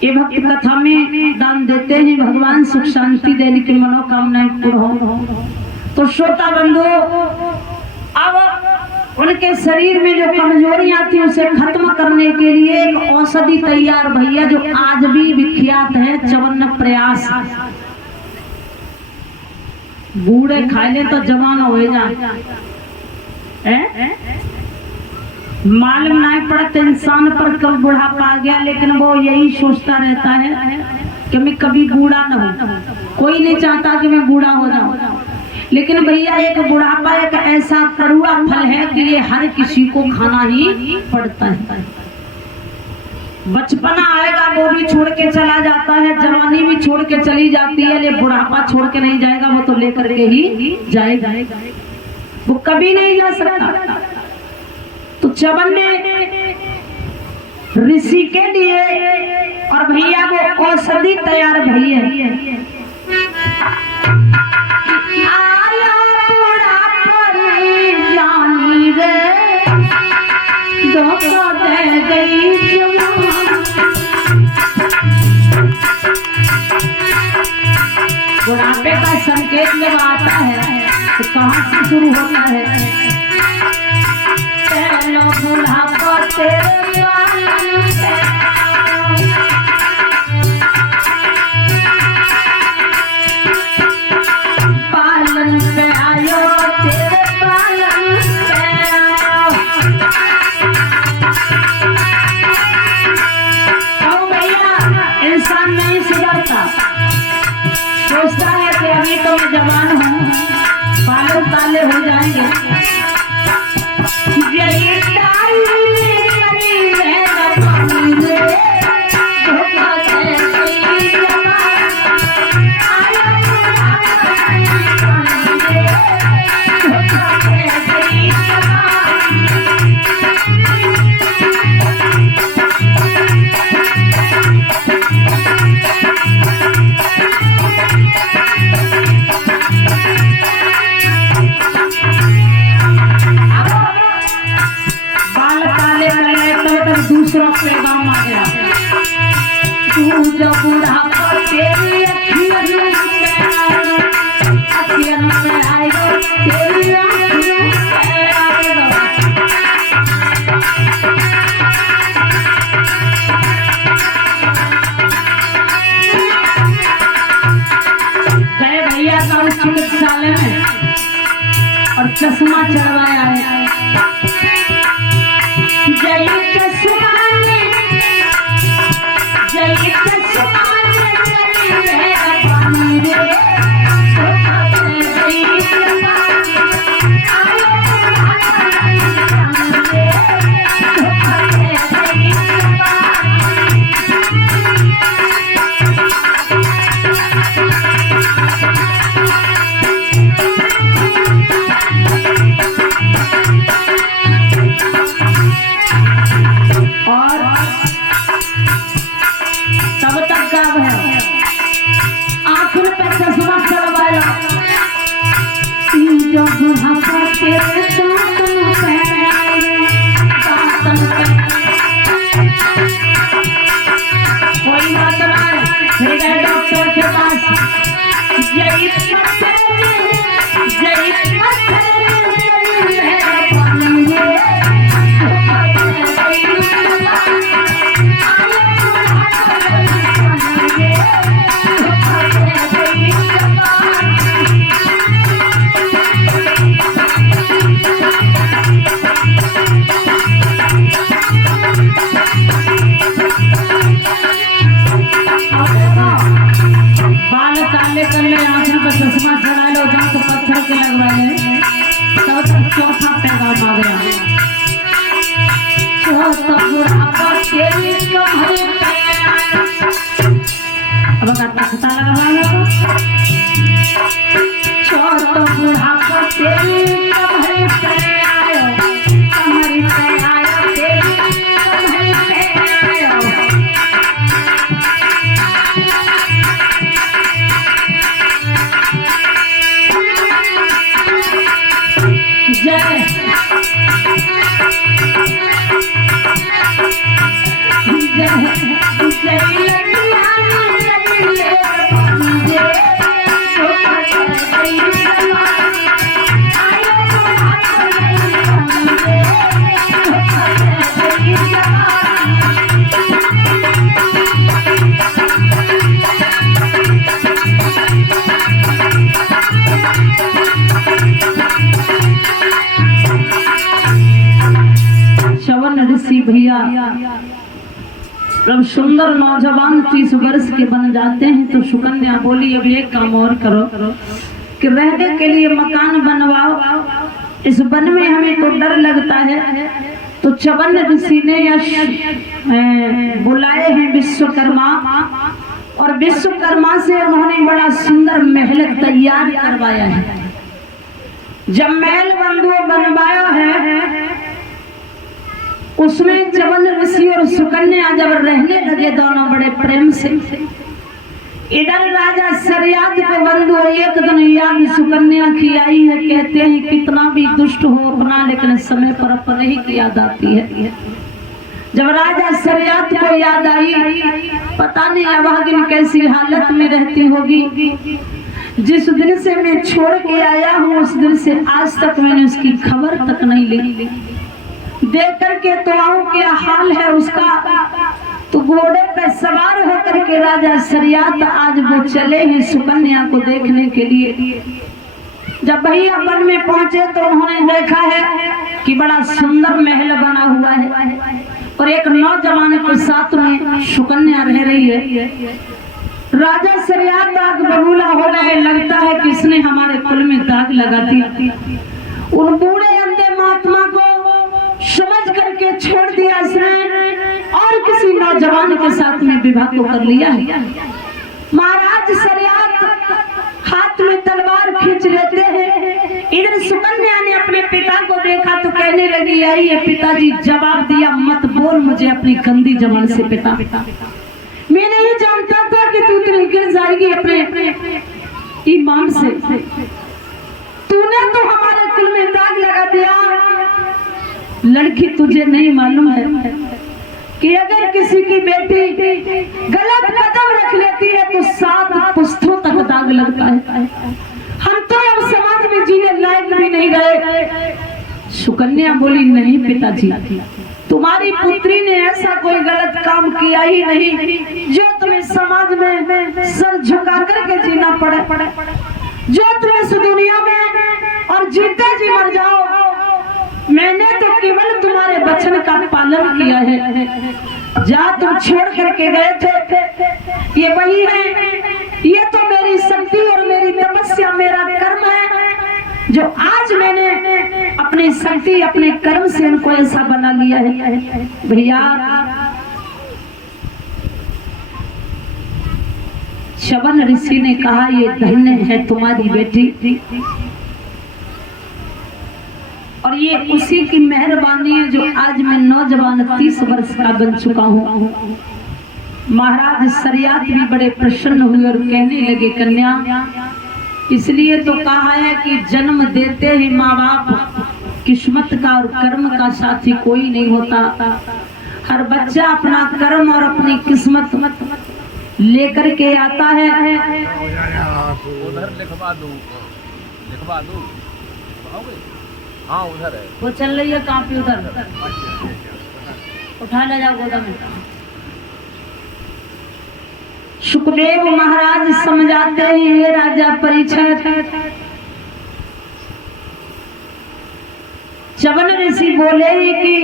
ये भक्त कथा में दान देते हैं, भगवान सुख शांति देने की मनोकामनाएं पूर्ण हो। तो श्रोता बंधु, अब उनके शरीर में जो कमजोरियां थी उसे खत्म करने के लिए एक औषधि तैयार भैया, जो आज भी विख्यात है, चवन्न प्रयास। बूढ़े खाए ले तो जवान हो जाए, मालूम नहीं पड़ता इंसान पर कब बुढ़ापा आ गया, लेकिन वो यही सोचता रहता है कि मैं कभी बूढ़ा न हो। कोई नहीं चाहता कि मैं बूढ़ा हो जाऊं, लेकिन भैया एक बुढ़ापा एक ऐसा कड़वा फल है कि ये हर किसी को खाना ही पड़ता है। बचपना आएगा वो भी छोड़ के चला जाता है, जवानी भी छोड़ के चली जाती है, लेकिन बुढ़ापा छोड़ के नहीं जाएगा, वो तो लेकर के ही जाएगा, वो कभी नहीं जा सकता। तो चवन्ने ऋषि के लिए और भैया वो औषधि तैयार भैया। आया बुढ़ापा जानी रे, धोखा दे गई जवान। बुढ़ापे का संकेत जब आता है तो कहाँ से शुरू होता है? बुढ़ापा तेरे पालन पे आयो, तेरे पालन पे आयो। तो भैया इंसान नहीं सुधरता, सोचता है कि अभी तो मैं जवान हूँ, बालों काले हो जाएंगे। दूसरा पैगाम आ गया, तू जब बुढ़ापा तेरी अखियों में आएगा, तेरी अखियों में आएगा। गए भैया का उस चिकित्सालय में और चश्मा चढ़वाया है। जय चश्मा अब अगर पता लगा भैया जब सुंदर नौजवान 30 वर्ष के बन जाते हैं तो सुकन्या बोली अब एक काम और करो कि रहने के लिए मकान बनवाओ, इस वन में हमें तो डर लगता है। तो चवन ऋषि ने बुलाए हैं विश्वकर्मा, और विश्वकर्मा से उन्होंने बड़ा सुंदर महल तैयार करवाया है। जब महल बंधुओं बनवाया है उसमें चवन ऋषि और सुकन्या जब रहने लगे दोनों बड़े प्रेम से। इधर राजा सरियात के बंधु एक दिन याद सुकन्या की आई है। कहते हैं कितना भी दुष्ट हो अपना, लेकिन समय पर अपने ही की याद आती है। जब राजा सरियात को याद आई, पता नहीं अभागिन कैसी हालत में रहती होगी। जिस दिन से मैं छोड़ के आया हूँ उस दिन से आज तक मैंने उसकी खबर तक नहीं ली। देख करके तो आऊं क्या हाल है उसका। तो घोड़े पे सवार होकर के राजा सरियात आज वो चले हैं सुकन्या को देखने के लिए। जब भैया वन में पहुंचे तो उन्होंने देखा है कि बड़ा सुंदर महल बना हुआ है और एक नौजवान के साथ में सुकन्या रह रही है। राजा सरियात आग बबूला हो गए, लगता है कि इसने हमारे कुल में दाग लगा दी। उन बूढ़े अंधे महात्मा को समझ करके छोड़ दिया इसने और किसी नौजवान के साथ में विवाह को कर लिया है। महाराज सरियात हाथ में तलवार खींच लेते हैं। इधर सुकन्या ने अपने पिता को देखा तो कहने लगी आई है पिताजी। जवाब दिया मत बोल मुझे अपनी गंदी जबान से पिता। मैं नहीं जानता था कि तू इतनी गिर जाएगी अपने ईमान से। तूने तो हमारे कुल में दाग लगा दिया। लड़की तुझे नहीं मालूम है कि अगर किसी की बेटी गलत कदम रख लेती है तो 7 पुश्तों तक दाग लगता है। हम तो अब समाज में जीने लायक भी नहीं रहे। सुकन्या बोली नहीं पिताजी, तुम्हारी पुत्री ने ऐसा कोई गलत काम किया ही नहीं जो तुम्हें समाज में सर झुका करके जीना पड़े, जो तुम्हें इस दुनिया में और जीते जी मर जाओ। मैंने तो केवल तुम्हारे वचन का पालन किया है। जहाँ तुम छोड़ करके गए थे ये वही है। ये तो मेरी शक्ति और मेरी तपस्या मेरा कर्म है जो आज मैंने अपनी शक्ति अपने कर्म से उनको ऐसा बना लिया है। भैया चवन ऋषि ने कहा ये धन्य है तुम्हारी बेटी और ये उसी की मेहरबानी है जो आज मैं नौजवान 30 वर्ष का बन चुका हूँ। महाराज सरियात भी बड़े प्रसन्न हुए और कहने लगे कन्या इसलिए तो कहा है कि जन्म देते ही माँ बाप किस्मत का और कर्म का साथी कोई नहीं होता। हर बच्चा अपना कर्म और अपनी किस्मत लेकर के आता है। उधर लिखवा दो हाँ उधर है वो चल रही है काफी उधर उठा ले जाओ गोदाम में। सुखदेव महाराज समझाते हैं राजा परीक्षित। चवन ऋषि बोले कि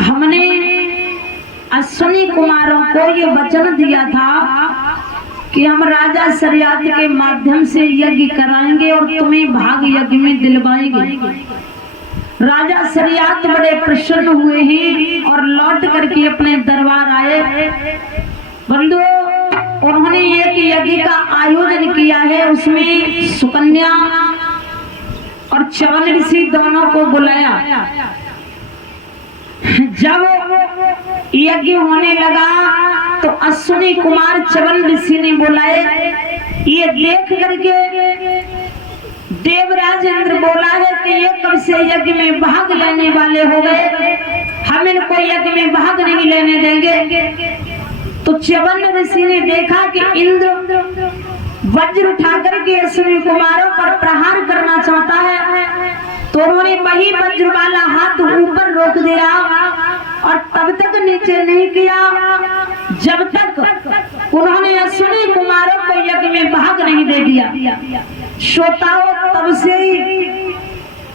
हमने अश्विनी कुमारों को ये वचन दिया था कि हम राजा सरियात के माध्यम से यज्ञ कराएंगे और तुम्हें भाग यज्ञ में दिलवाएंगे। राजा सरियात बड़े प्रसन्न हुए हैं और लौट करके अपने दरबार आए। बंधुओं उन्होंने एक यज्ञ का आयोजन किया है, उसमें सुकन्या और चवन ऋषि दोनों को बुलाया। जब यज्ञ होने लगा तो अश्विनी कुमार चवन ऋषि ने बुलाए। ये देख करके देवराज इंद्र बोला है कि ये कब से यज्ञ में भाग लेने वाले हो गए। हम इनको यज्ञ में भाग नहीं लेने देंगे। तो च्यवन ऋषि ने देखा कि इंद्र वज्र उठाकर के अश्विनी कुमारों पर प्रहार करना चाहता है, तो उन्होंने वही वज्र वाला हाथ ऊपर रोक दिया और तब तक नीचे नहीं किया जब तक उन्होंने अश्विनी कुमारों को यज्ञ में भाग नहीं दे दिया। श्रोताओं, तब से ही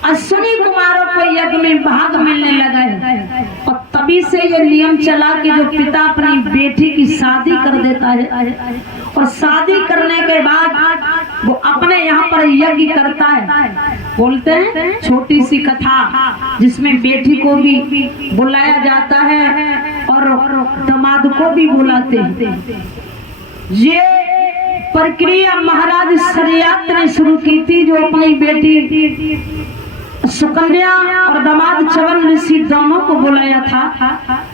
अश्विनी कुमारों को यज्ञ में भाग मिलने लगा है और तभी से ये नियम चला कि जो पिता अपनी बेटी की शादी कर देता है और शादी करने के बाद वो अपने यहाँ पर यज्ञ करता है। बोलते हैं छोटी सी कथा जिसमें बेटी को भी बुलाया जाता है और दामाद को भी बुलाते हैं। ये प्रक्रिया महाराज शरियात ने शुरू की थी, जो अपनी बेटी सुकन्या और दामाद च्यवन ऋषि दोनों को बुलाया था।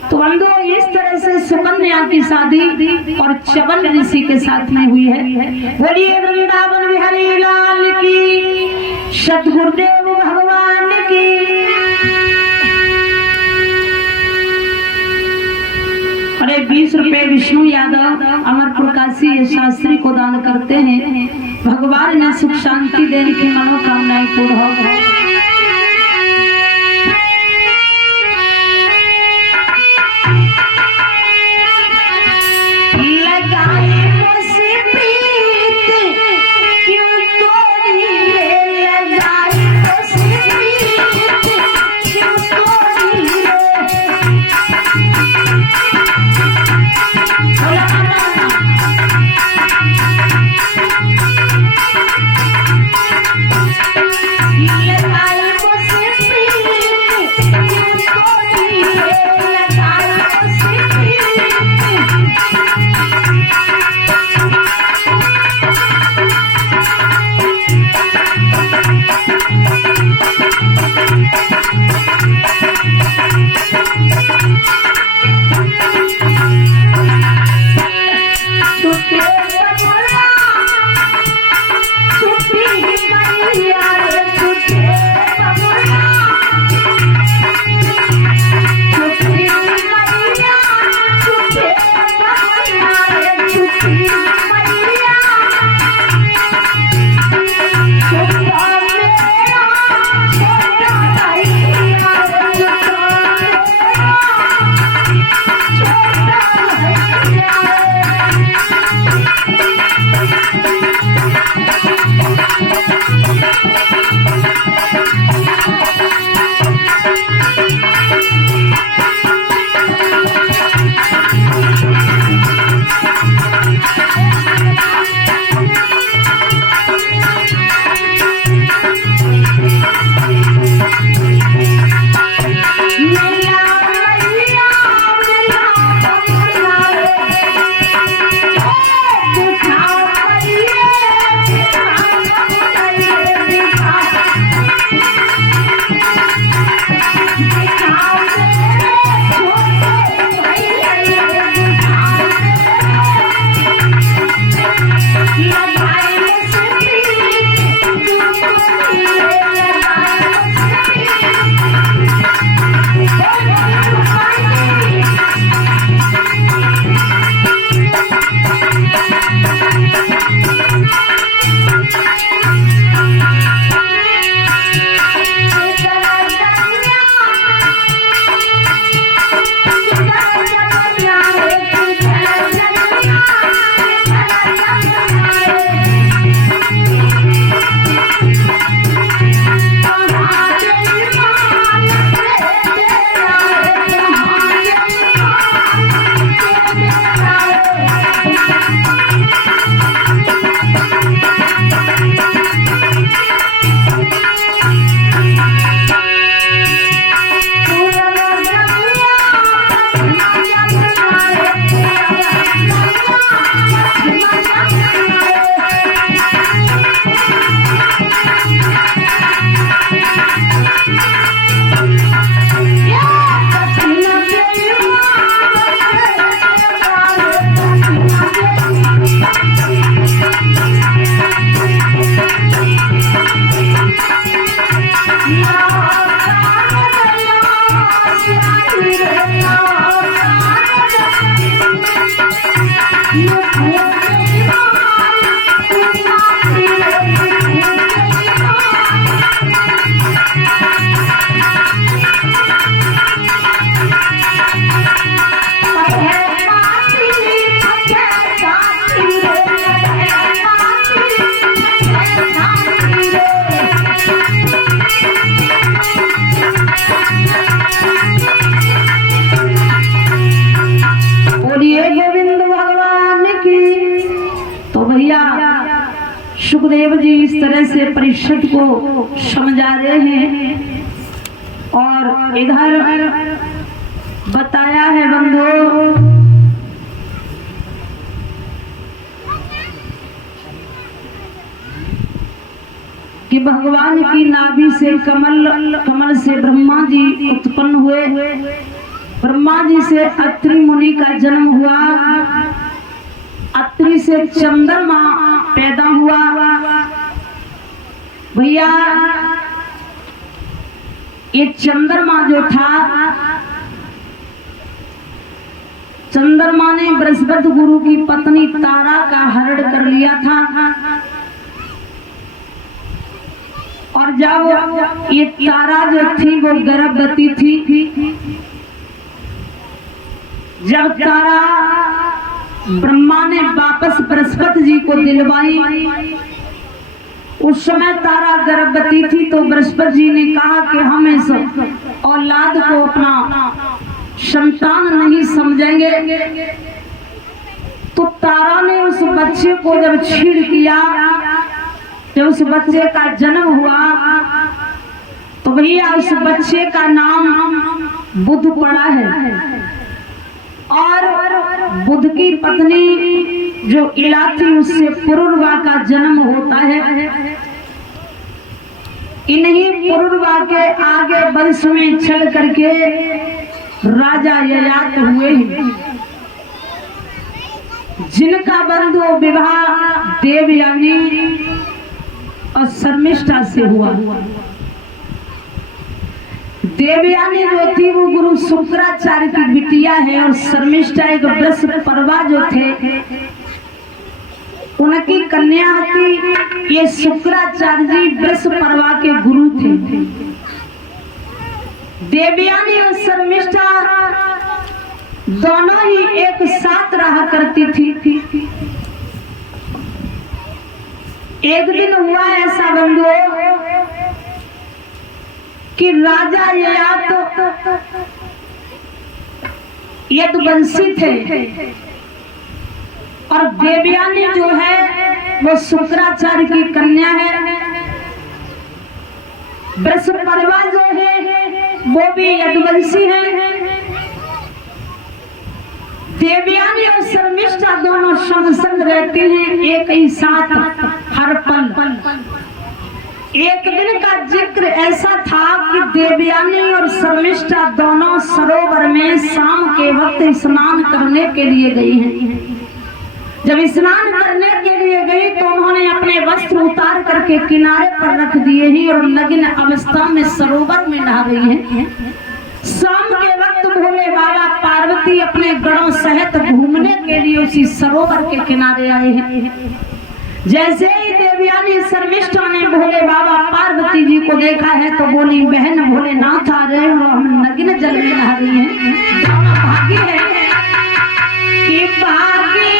तो बंधुओं, इस तरह से सुकन्या की शादी और च्यवन ऋषि के साथ में हुई है। बोलिए वृंदावन बिहारी लाल की, सतगुरुदेव भगवान की। अरे 20 रुपए विष्णु यादव अमर प्रकाशी शास्त्री को दान करते हैं। भगवान ने सुख शांति देने की मनोकामनाएं पूर्ण हो। लगाए सुखदेव जी इस तरह से परीक्षित को समझा रहे हैं और इधर बताया है बंधु कि भगवान की नाभि से कमल से ब्रह्मा जी उत्पन्न हुए। ब्रह्मा जी से अत्रि मुनि का जन्म हुआ। अत्रि से चंद्रमा पैदा हुआ। भैया ये चंद्रमा जो था, चंद्रमा ने बृहस्पति गुरु की पत्नी तारा का हरण कर लिया था। और जब ये तारा जो थी वो गर्भवती थी, जब तारा ब्रह्मा ने वापस बृहस्पति जी को दिलवाई, उस समय तारा गर्भवती थी तो बृहस्पति जी ने कहा कि हम इस औलाद को अपना संतान नहीं समझेंगे। तो तारा ने उस बच्चे को जब छीड़ किया, जब उस बच्चे का जन्म हुआ तो भैया उस बच्चे का नाम बुध पड़ा है। और बुध की पत्नी जो इला थी उससे पुरुरवा का जन्म होता है। इन्हीं पुरुरवा के आगे वंश में चल करके राजा ययाति हुए हैं, जिनका बंधु विवाह देवयानी और शर्मिष्ठा से हुआ। देवयानी जो थी वो गुरु शुक्राचार्य की बिटिया है और शर्मिष्ठा एक वृषपर्वा जो थे उनकी कन्या थी। ये शुक्राचार्य जी वृषपर्वा के गुरु थे। देवयानी और शर्मिष्ठा दोनों ही एक साथ रहा करती थी। एक दिन हुआ ऐसा बंधु कि राजा यदुवंशी थे और देवयानी जो है वो शुक्राचार्य की कन्या है। वृषपर्वा जो है वो भी यदुवंशी है। देवयानी और शर्मिष्ठा दोनों संग संग रहते हैं एक ही साथ हर पल। एक दिन का जिक्र ऐसा था कि देवयानी और शर्मिष्ठा दोनों सरोवर में शाम के वक्त स्नान करने के लिए गई हैं। जब स्नान करने के लिए गई तो उन्होंने अपने वस्त्र उतार करके किनारे पर रख दिए हैं और नग्न अवस्था में सरोवर में नहा रही हैं। शाम के वक्त भोले बाबा पार्वती अपने गणों सहित घूमने के लिए उसी सरोवर के किनारे आए हैं। जैसे ही देवयानी शर्मिष्ठा ने भोले बाबा पार्वती जी को देखा है तो बोली, बहन भोलेनाथ आ रहे हो, हम नग्न जल में नहा रही हैं। भागी है कि भागी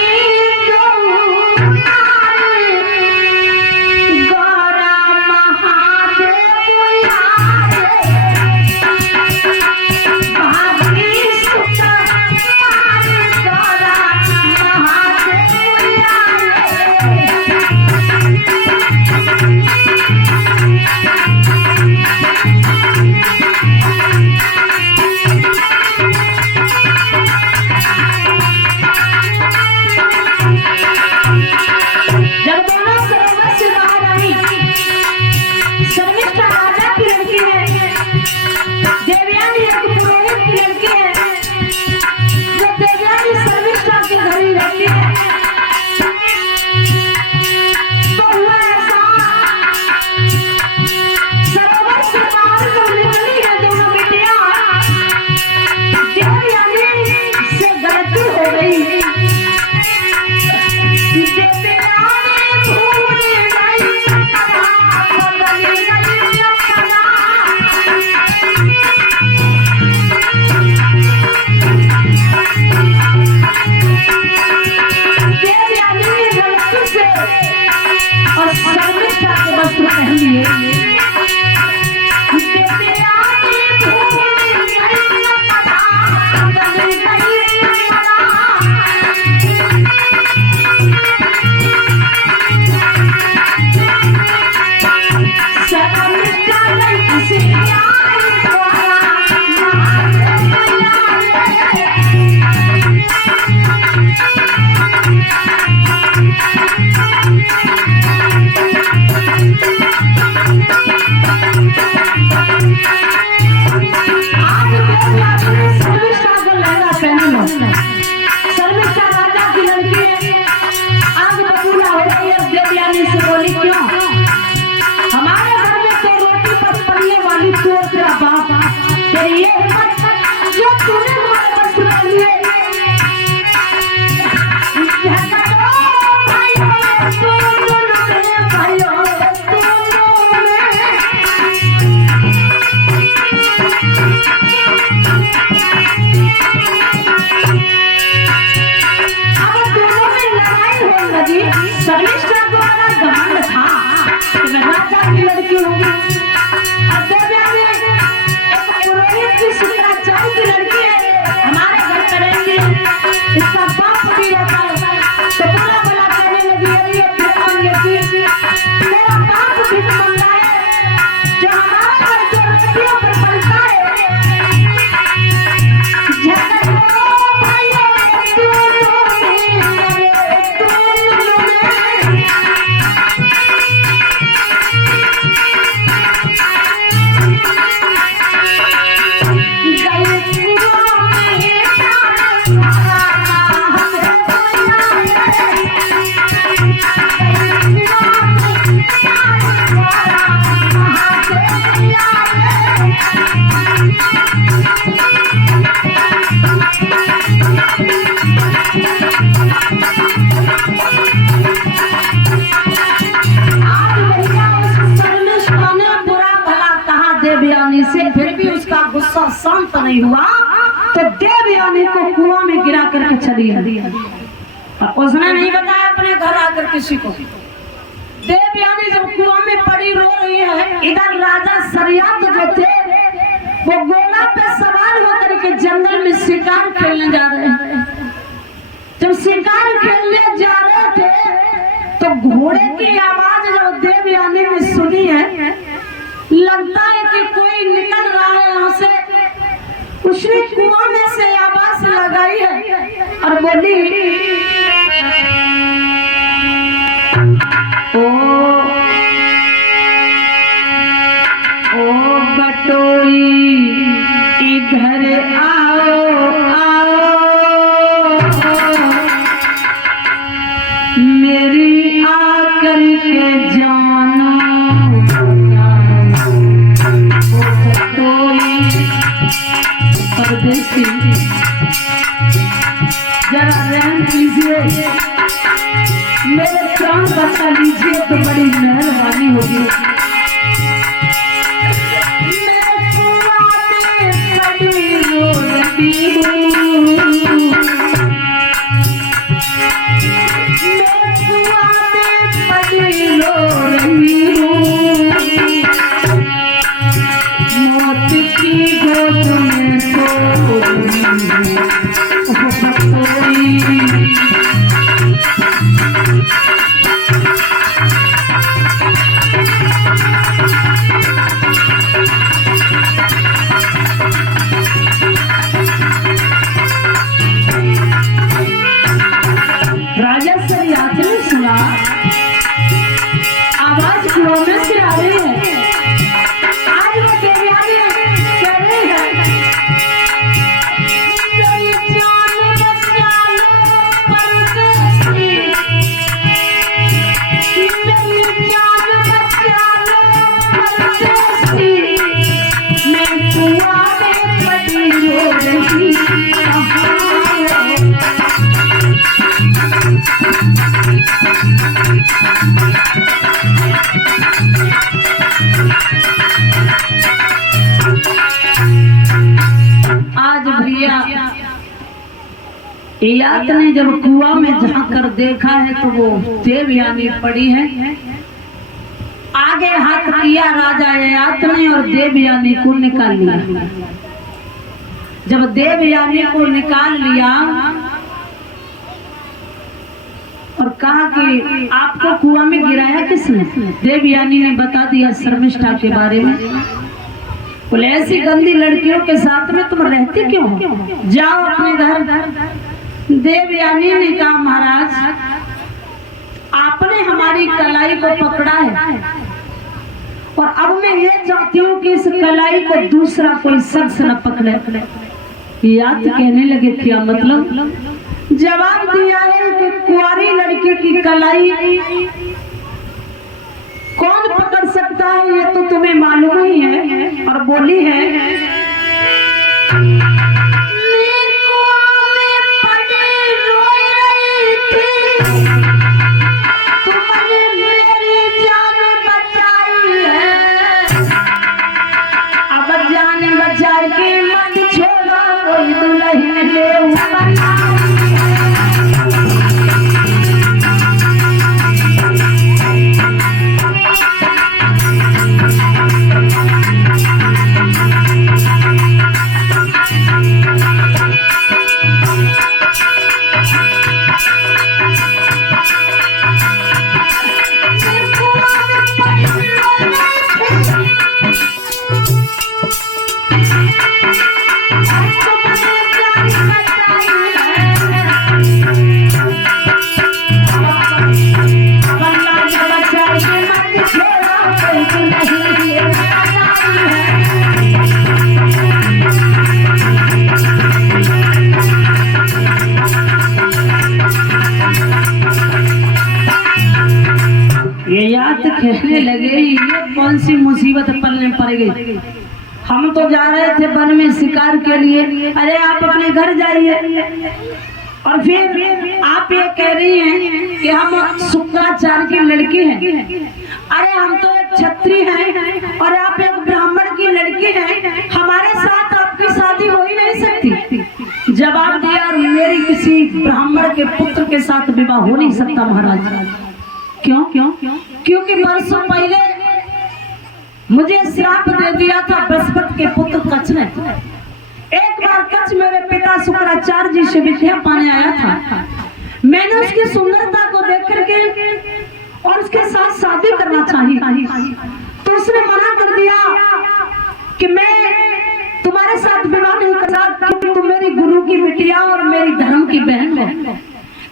ये मत जो तूने वापस कर लिए शर्मिष्ठा द्वारा घमंड था कि मैं राजा की लड़की होगी। अब देवयानी एक पुरोहित की शुक्राचार्य की लड़की है, हमारे घर पे रहेंगी। इसका बाप भी रहता है तो बुरा भला कहने लगी, अरे ये मेरा बाप भी मंगा है जो हमारे घर जो लड़कियों पर बनता है। से फिर भी उसका गुस्सा शांत नहीं हुआ तो देवयानी को कुआं में गिरा करके चली गई। उसने नहीं बताया अपने घर आकर किसी को। देवयानी जब कुआं में पड़ी रो रही है, इधर राजा सरियात जो थे वो घोड़ा पे सवार होकर के जंगल में शिकार खेलने जा रहे हैं। जब शिकार खेलने जा रहे थे तो घोड़े की आवाज जब देवयानी ने सुनी है, लगता है कि कोई निकल रहा है यहाँ से। उसने कुआं में से आवाज लगाई है और बोली, ओ बटोई इधर आओ आओ, मेरी आकर के जानो परदेसी, जरा रहम कीजिए, मेरे प्राण बचा लीजिए तो बड़ी मेहरबानी होगी। मैं कुआं में पड़ी रो रही हूँ, मैं कुआं में पड़ी रो रही हूँ, मौत की गोद में सो रही राजा सरियात ने सुना आवाज कुआं में से आ रही है। आज वो देवयानी कह रही है, मेरी जान बचा लो परदेसी, मेरी जान बचा लो परदेसी, मैं कुआं में पड़ी रो रही आज भैया यात ने जब कुआं में झांक कर देखा है तो वो देवयानी पड़ी है। आगे हाथ किया राजा यात ने और देवयानी को निकाल लिया। जब देवयानी को निकाल लिया और कहा कि आपको कुआं में गिराया किसने, देवयानी ने बता दिया शर्मिष्ठा के बारे में। बोले ऐसी गंदी लड़कियों के साथ में तुम रहती क्यों हो, जाओ अपने घर। देवयानी ने कहा महाराज आपने हमारी कलाई को पकड़ा है और अब मैं ये चाहती हूँ कि इस कलाई को दूसरा कोई शख्स न पकड़े। याद कहने लगे क्या मतलब? जवाब दिया है कि कुंवारी लड़की की कलाई कौन पकड़ सकता है ये तो तुम्हें मालूम ही है। और बोली है कहने लगे ये कौन सी मुसीबत पलने पड़ गई। हम तो जा रहे थे वन में शिकार के लिए। अरे आप अपने घर जाइए। और फिर आप ये कह रही हैं कि हम शुक्राचार्य की लड़की हैं। अरे हम तो एक क्षत्रिय हैं और आप एक ब्राह्मण की लड़की हैं। हमारे साथ आपकी शादी हो ही नहीं सकती। जवाब दिया मेरी किसी ब्राह्मण के पुत्र के साथ विवाह हो नहीं सकता महाराज। क्यों? क्योंकि वर्षों पहले मुझे श्राप दे दिया था बृहस्पति के पुत्र कच्छ ने। एक बार कच्छ मेरे पिता शुक्राचार्य जी से विद्या पाने आया था। मैंने उसकी सुंदरता को देख करके और उसके साथ शादी करना चाहिए, तो उसने मना कर दिया कि मैं तुम्हारे साथ विवाह नहीं कर सकता, क्योंकि तुम मेरी गुरु की बिटिया और मेरी धर्म की बहन हो।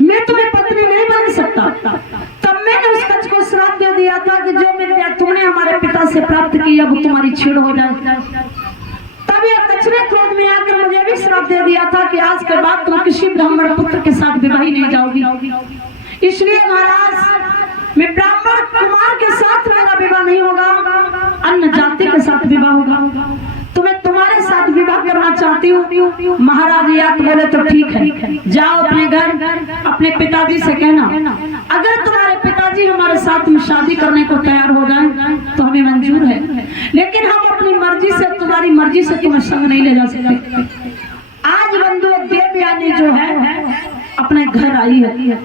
मैं तुम्हें पत्नी नहीं बन सकता। तब मैंने उस कच्छ को श्राप दे दिया था कि जो विद्या तुमने हमारे पिता से प्राप्त की अब तुम्हारी छेड़ हो जाए। तब यह कच्छ ने क्रोध में आकर मुझे भी श्राप दे दिया था कि आज के बाद तुम किसी ब्राह्मण पुत्र के साथ विवाह नहीं जाओगी। इसलिए महाराज मैं ब्राह्मण कुमार के साथ मेरा विवाह नहीं होगा, अन्य जाति के साथ विवाह होगा। तो मैं तुम्हारे साथ विवाह करना चाहती हूँ। महाराज याद बोले तो ठीक है, जाओ अपने घर अपने पिताजी से कहना अगर तुम्हारे पिताजी हमारे साथ में शादी करने को तैयार हो जाए तो हमें मंजूर है, लेकिन हम अपनी मर्जी से तुम्हारी मर्जी से तुम्हें संग नहीं ले जा सकते। आज बंधु देवयानी जो है अपने घर आई है।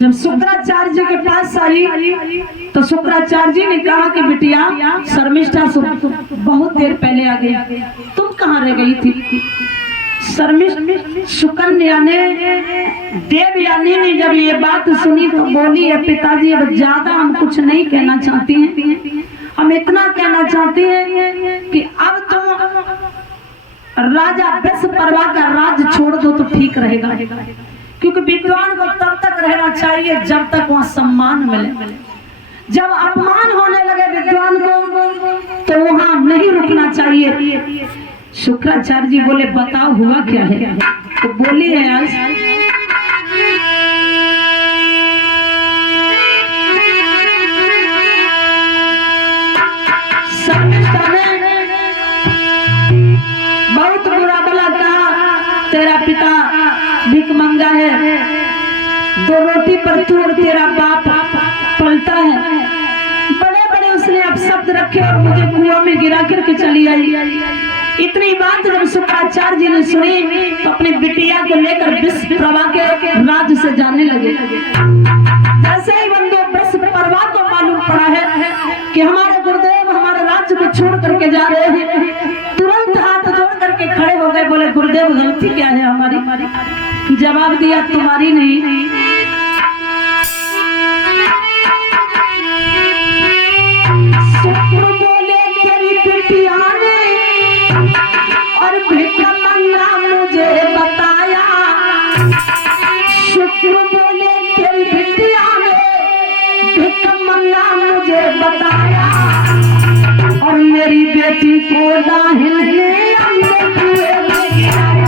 जब शुक्राचार्य जी के पास आई तो शुक्राचार्य जी ने कहा कि बिटिया शर्मिष्ठा बहुत देर पहले आ गई, तुम कहाँ रह गई थी? सुकन्या ने देवयानी ने जब ये बात सुनी तो बोली है पिताजी अब ज्यादा हम कुछ नहीं कहना चाहती हैं, हम इतना कहना चाहते हैं कि अब तुम राजा वृषपर्वा का राज छोड़ दो तो ठीक रहेगा, क्योंकि विद्वान को तब तक रहना चाहिए जब तक वहाँ सम्मान मिले। जब अपमान होने लगे विद्वान को तो वहाँ नहीं रुकना चाहिए। शुक्राचार्य जी बोले बताओ हुआ क्या है? तो बोली है आज बहुत बुरा भला कहा, तेरा पिता भिखमंगा है, दो रोटी पर तू और तेरा बाप पलता है। बड़े बड़े उसने अपशब्द रखे और मुझे कुआं में गिरा करके चली आई। इतनी बात जब शुक्राचार्य जी ने सुनी तो अपनी बिटिया को लेकर वृषपर्वा के राज्य से जाने लगे। जैसे ही बंधु वृषपर्वा को मालूम पड़ा है कि हमारे गुरुदेव हमारे राज्य को छोड़ करके जा रहे हैं, तुरंत हाथ जोड़ करके खड़े हो गए। बोले गुरुदेव गलती क्या है हमारी? जवाब दिया तुम्हारी नहीं, शुक्र बोले तेरी बिटिया ने और भिखमंगा मुझे बताया। शुक्र बोले तेरी बिटिया ने भिखमंगा मुझे बताया और मेरी बेटी को दाहिल ने अंदर कुएं में गिराया,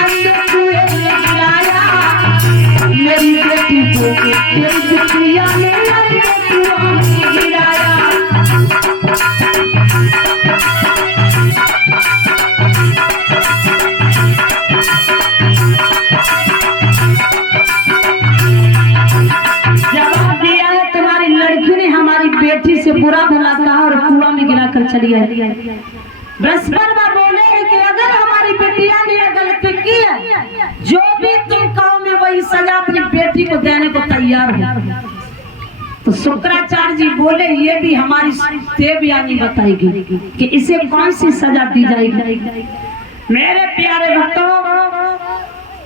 अंदर कुएं में गिराया। मेरी बेटी को तेरी बिटिया ने अंदर कुएं में गिराया। बृहस्पति बोले कि अगर हमारी बेटिया ने गलती की है, जो भी तुम कहो मैं वही सजा अपनी बेटी को देने को तैयार हूँ। तो शुक्राचार्य जी बोले ये भी हमारी देवयानी बताएगी कि इसे कौन सी सजा दी जाएगी। मेरे प्यारे भक्तों,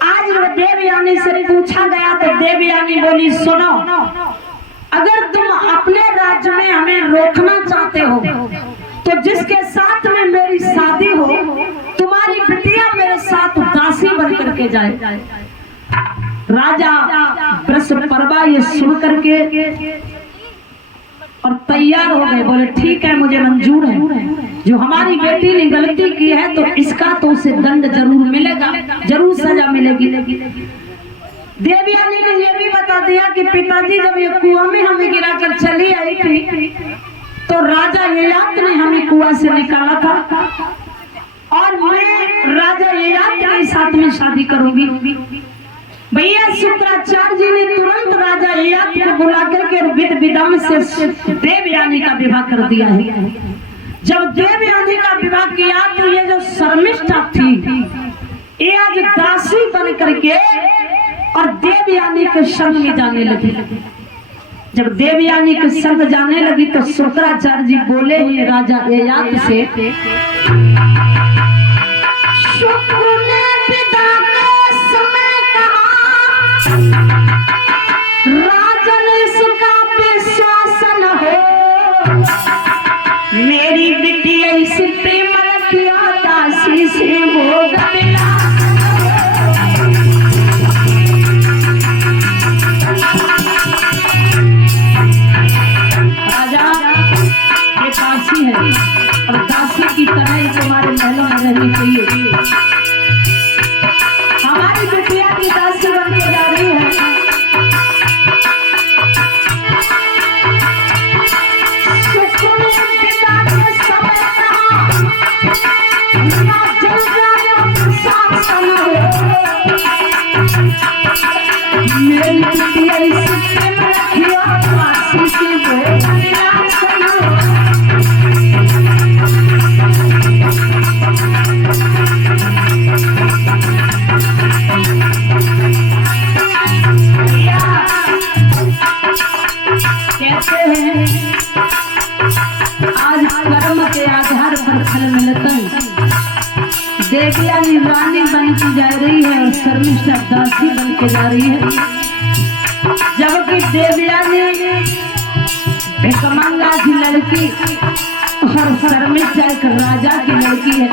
आज देवयानी से पूछा गया तो देवयानी बोली सुनो, अगर तुम अपने राज्य में हमें रोकना चाहते हो तो जिसके साथ में मेरी शादी हो तुम्हारी बिटिया मेरे साथ दासी बन करके जाए। राजा बृहस्पति ये सुन करके और तैयार हो गए, बोले ठीक है मुझे मंजूर है, जो हमारी बेटी ने गलती की है तो इसका तो उसे दंड जरूर मिलेगा, जरूर सजा मिलेगी। देवयानी ने यह भी बता दिया कि पिताजी जब ये कुआं में हमें गिराकर चली आई थी तो राजा ययाति ने हमें कुआं से निकाला था और मैं राजा ययाति के साथ में शादी करूंगी। भैया शुक्राचार्य जी ने तुरंत राजा ययाति को बुला करके विध विधान से देवयानी का विवाह कर दिया है। जब देवयानी का विवाह किया तो ये जो शर्मिष्ठा थी ये आज दासी बन करके और देवयानी के संग में जाने लगी। जब देवयानी के संग जाने लगी तो शुक्राचार्य जी बोले ये राजा ययाति से, शुक्र ने पिता के समय कहा राजन इसका विश्वासन हो, मेरी बिटिया इस प्रेम रखिया दासी से होगा मिला। दासी है और दासी की तरह ही तुम्हारे महलों में रहनी चाहिए। हमारी बिटिया की दासी बनने जा रही है। मेरी बिटिया इस प्रेम रखियो दासी से होगा मिला। आज कर्म के आधार पर फल मिलता है। देवयानी रानी बन के जा रही है और शर्मिष्ठा दासी बन के जा रही है, जबकि देवयानी भिकमंगा की लड़की और शर्मिष्ठा एक राजा की लड़की है।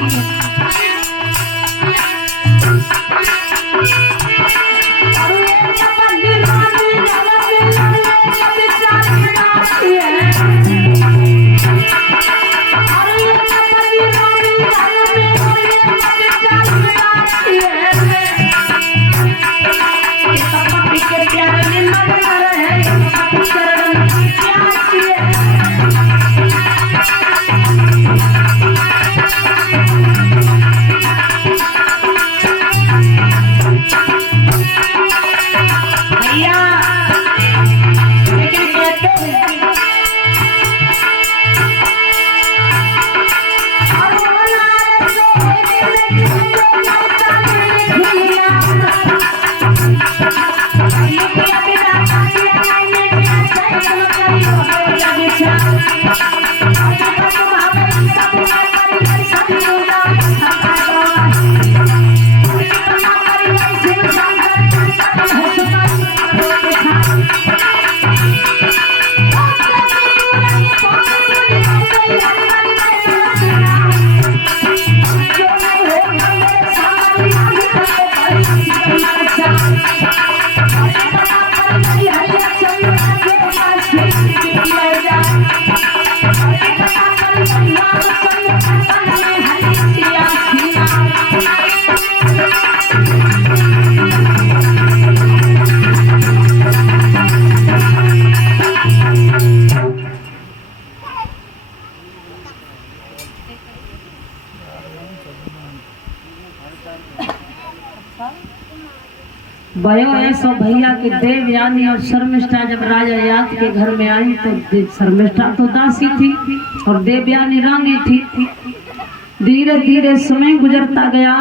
भयो ऐसो भैया के देवयानी और शर्मिष्ठा जब राजा ययाति के घर में आई तो शर्मिष्ठा तो दासी थी और देवयानी रानी थी। धीरे धीरे समय गुजरता गया।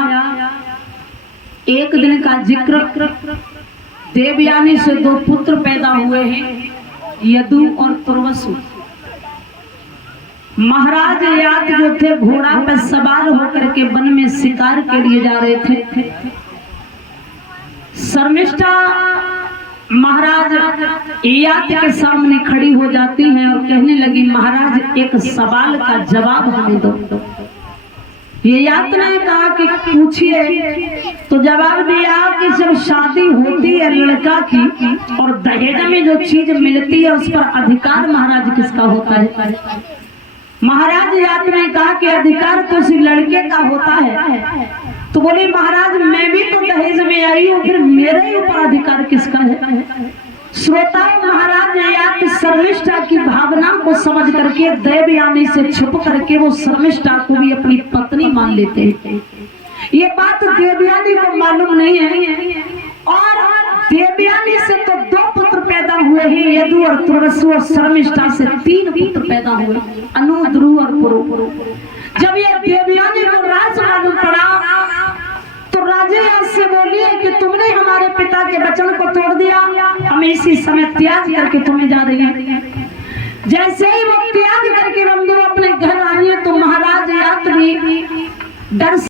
एक दिन का जिक्र, देवयानी से 2 पुत्र पैदा हुए हैं, यदु और तुर्वसु। महाराज याद जो थे घोड़ा पर सवार होकर के वन में शिकार के लिए जा रहे थे। शर्मिष्ठा महाराज याद के सामने खड़ी हो जाती है और कहने लगी, महाराज एक सवाल का जवाब हमें दो। ये याद ने कहा कि पूछिए, तो जवाब दिया कि जब शादी होती है लड़का की और दहेज में जो चीज मिलती है उस पर अधिकार महाराज किसका होता है? महाराज याद ने कहा कि अधिकार तो उसी लड़के का होता है। तो बोले महाराज मैं भी तो दहेज में आई हूँ, फिर मेरे ही ऊपर अधिकार किसका है? श्रोताओं, महाराज याद शर्मिष्ठा की भावना को समझ करके देवयानी से छुप करके वो शर्मिष्ठा को भी अपनी पत्नी मान लेते हैं। ये बात देवयानी को मालूम नहीं है। और देवयानी से तो 2 पुत्र पैदा हुए हैं, यदु और तुर्वसु, और शर्मिष्ठा से 3 पुत्र पैदा हुए, अनु, ध्रुव और पुरु। जब ये देवयानी को राज मालूम पड़ा तो राजे से बोली कि तुमने हमारे पिता के वचन को तोड़ दिया, हम इसी समय त्याग करके तुम्हें जा रही हैं। जैसे ही वो त्याग करके हम दोनों अपने घर आई तो महाराज यात्री डर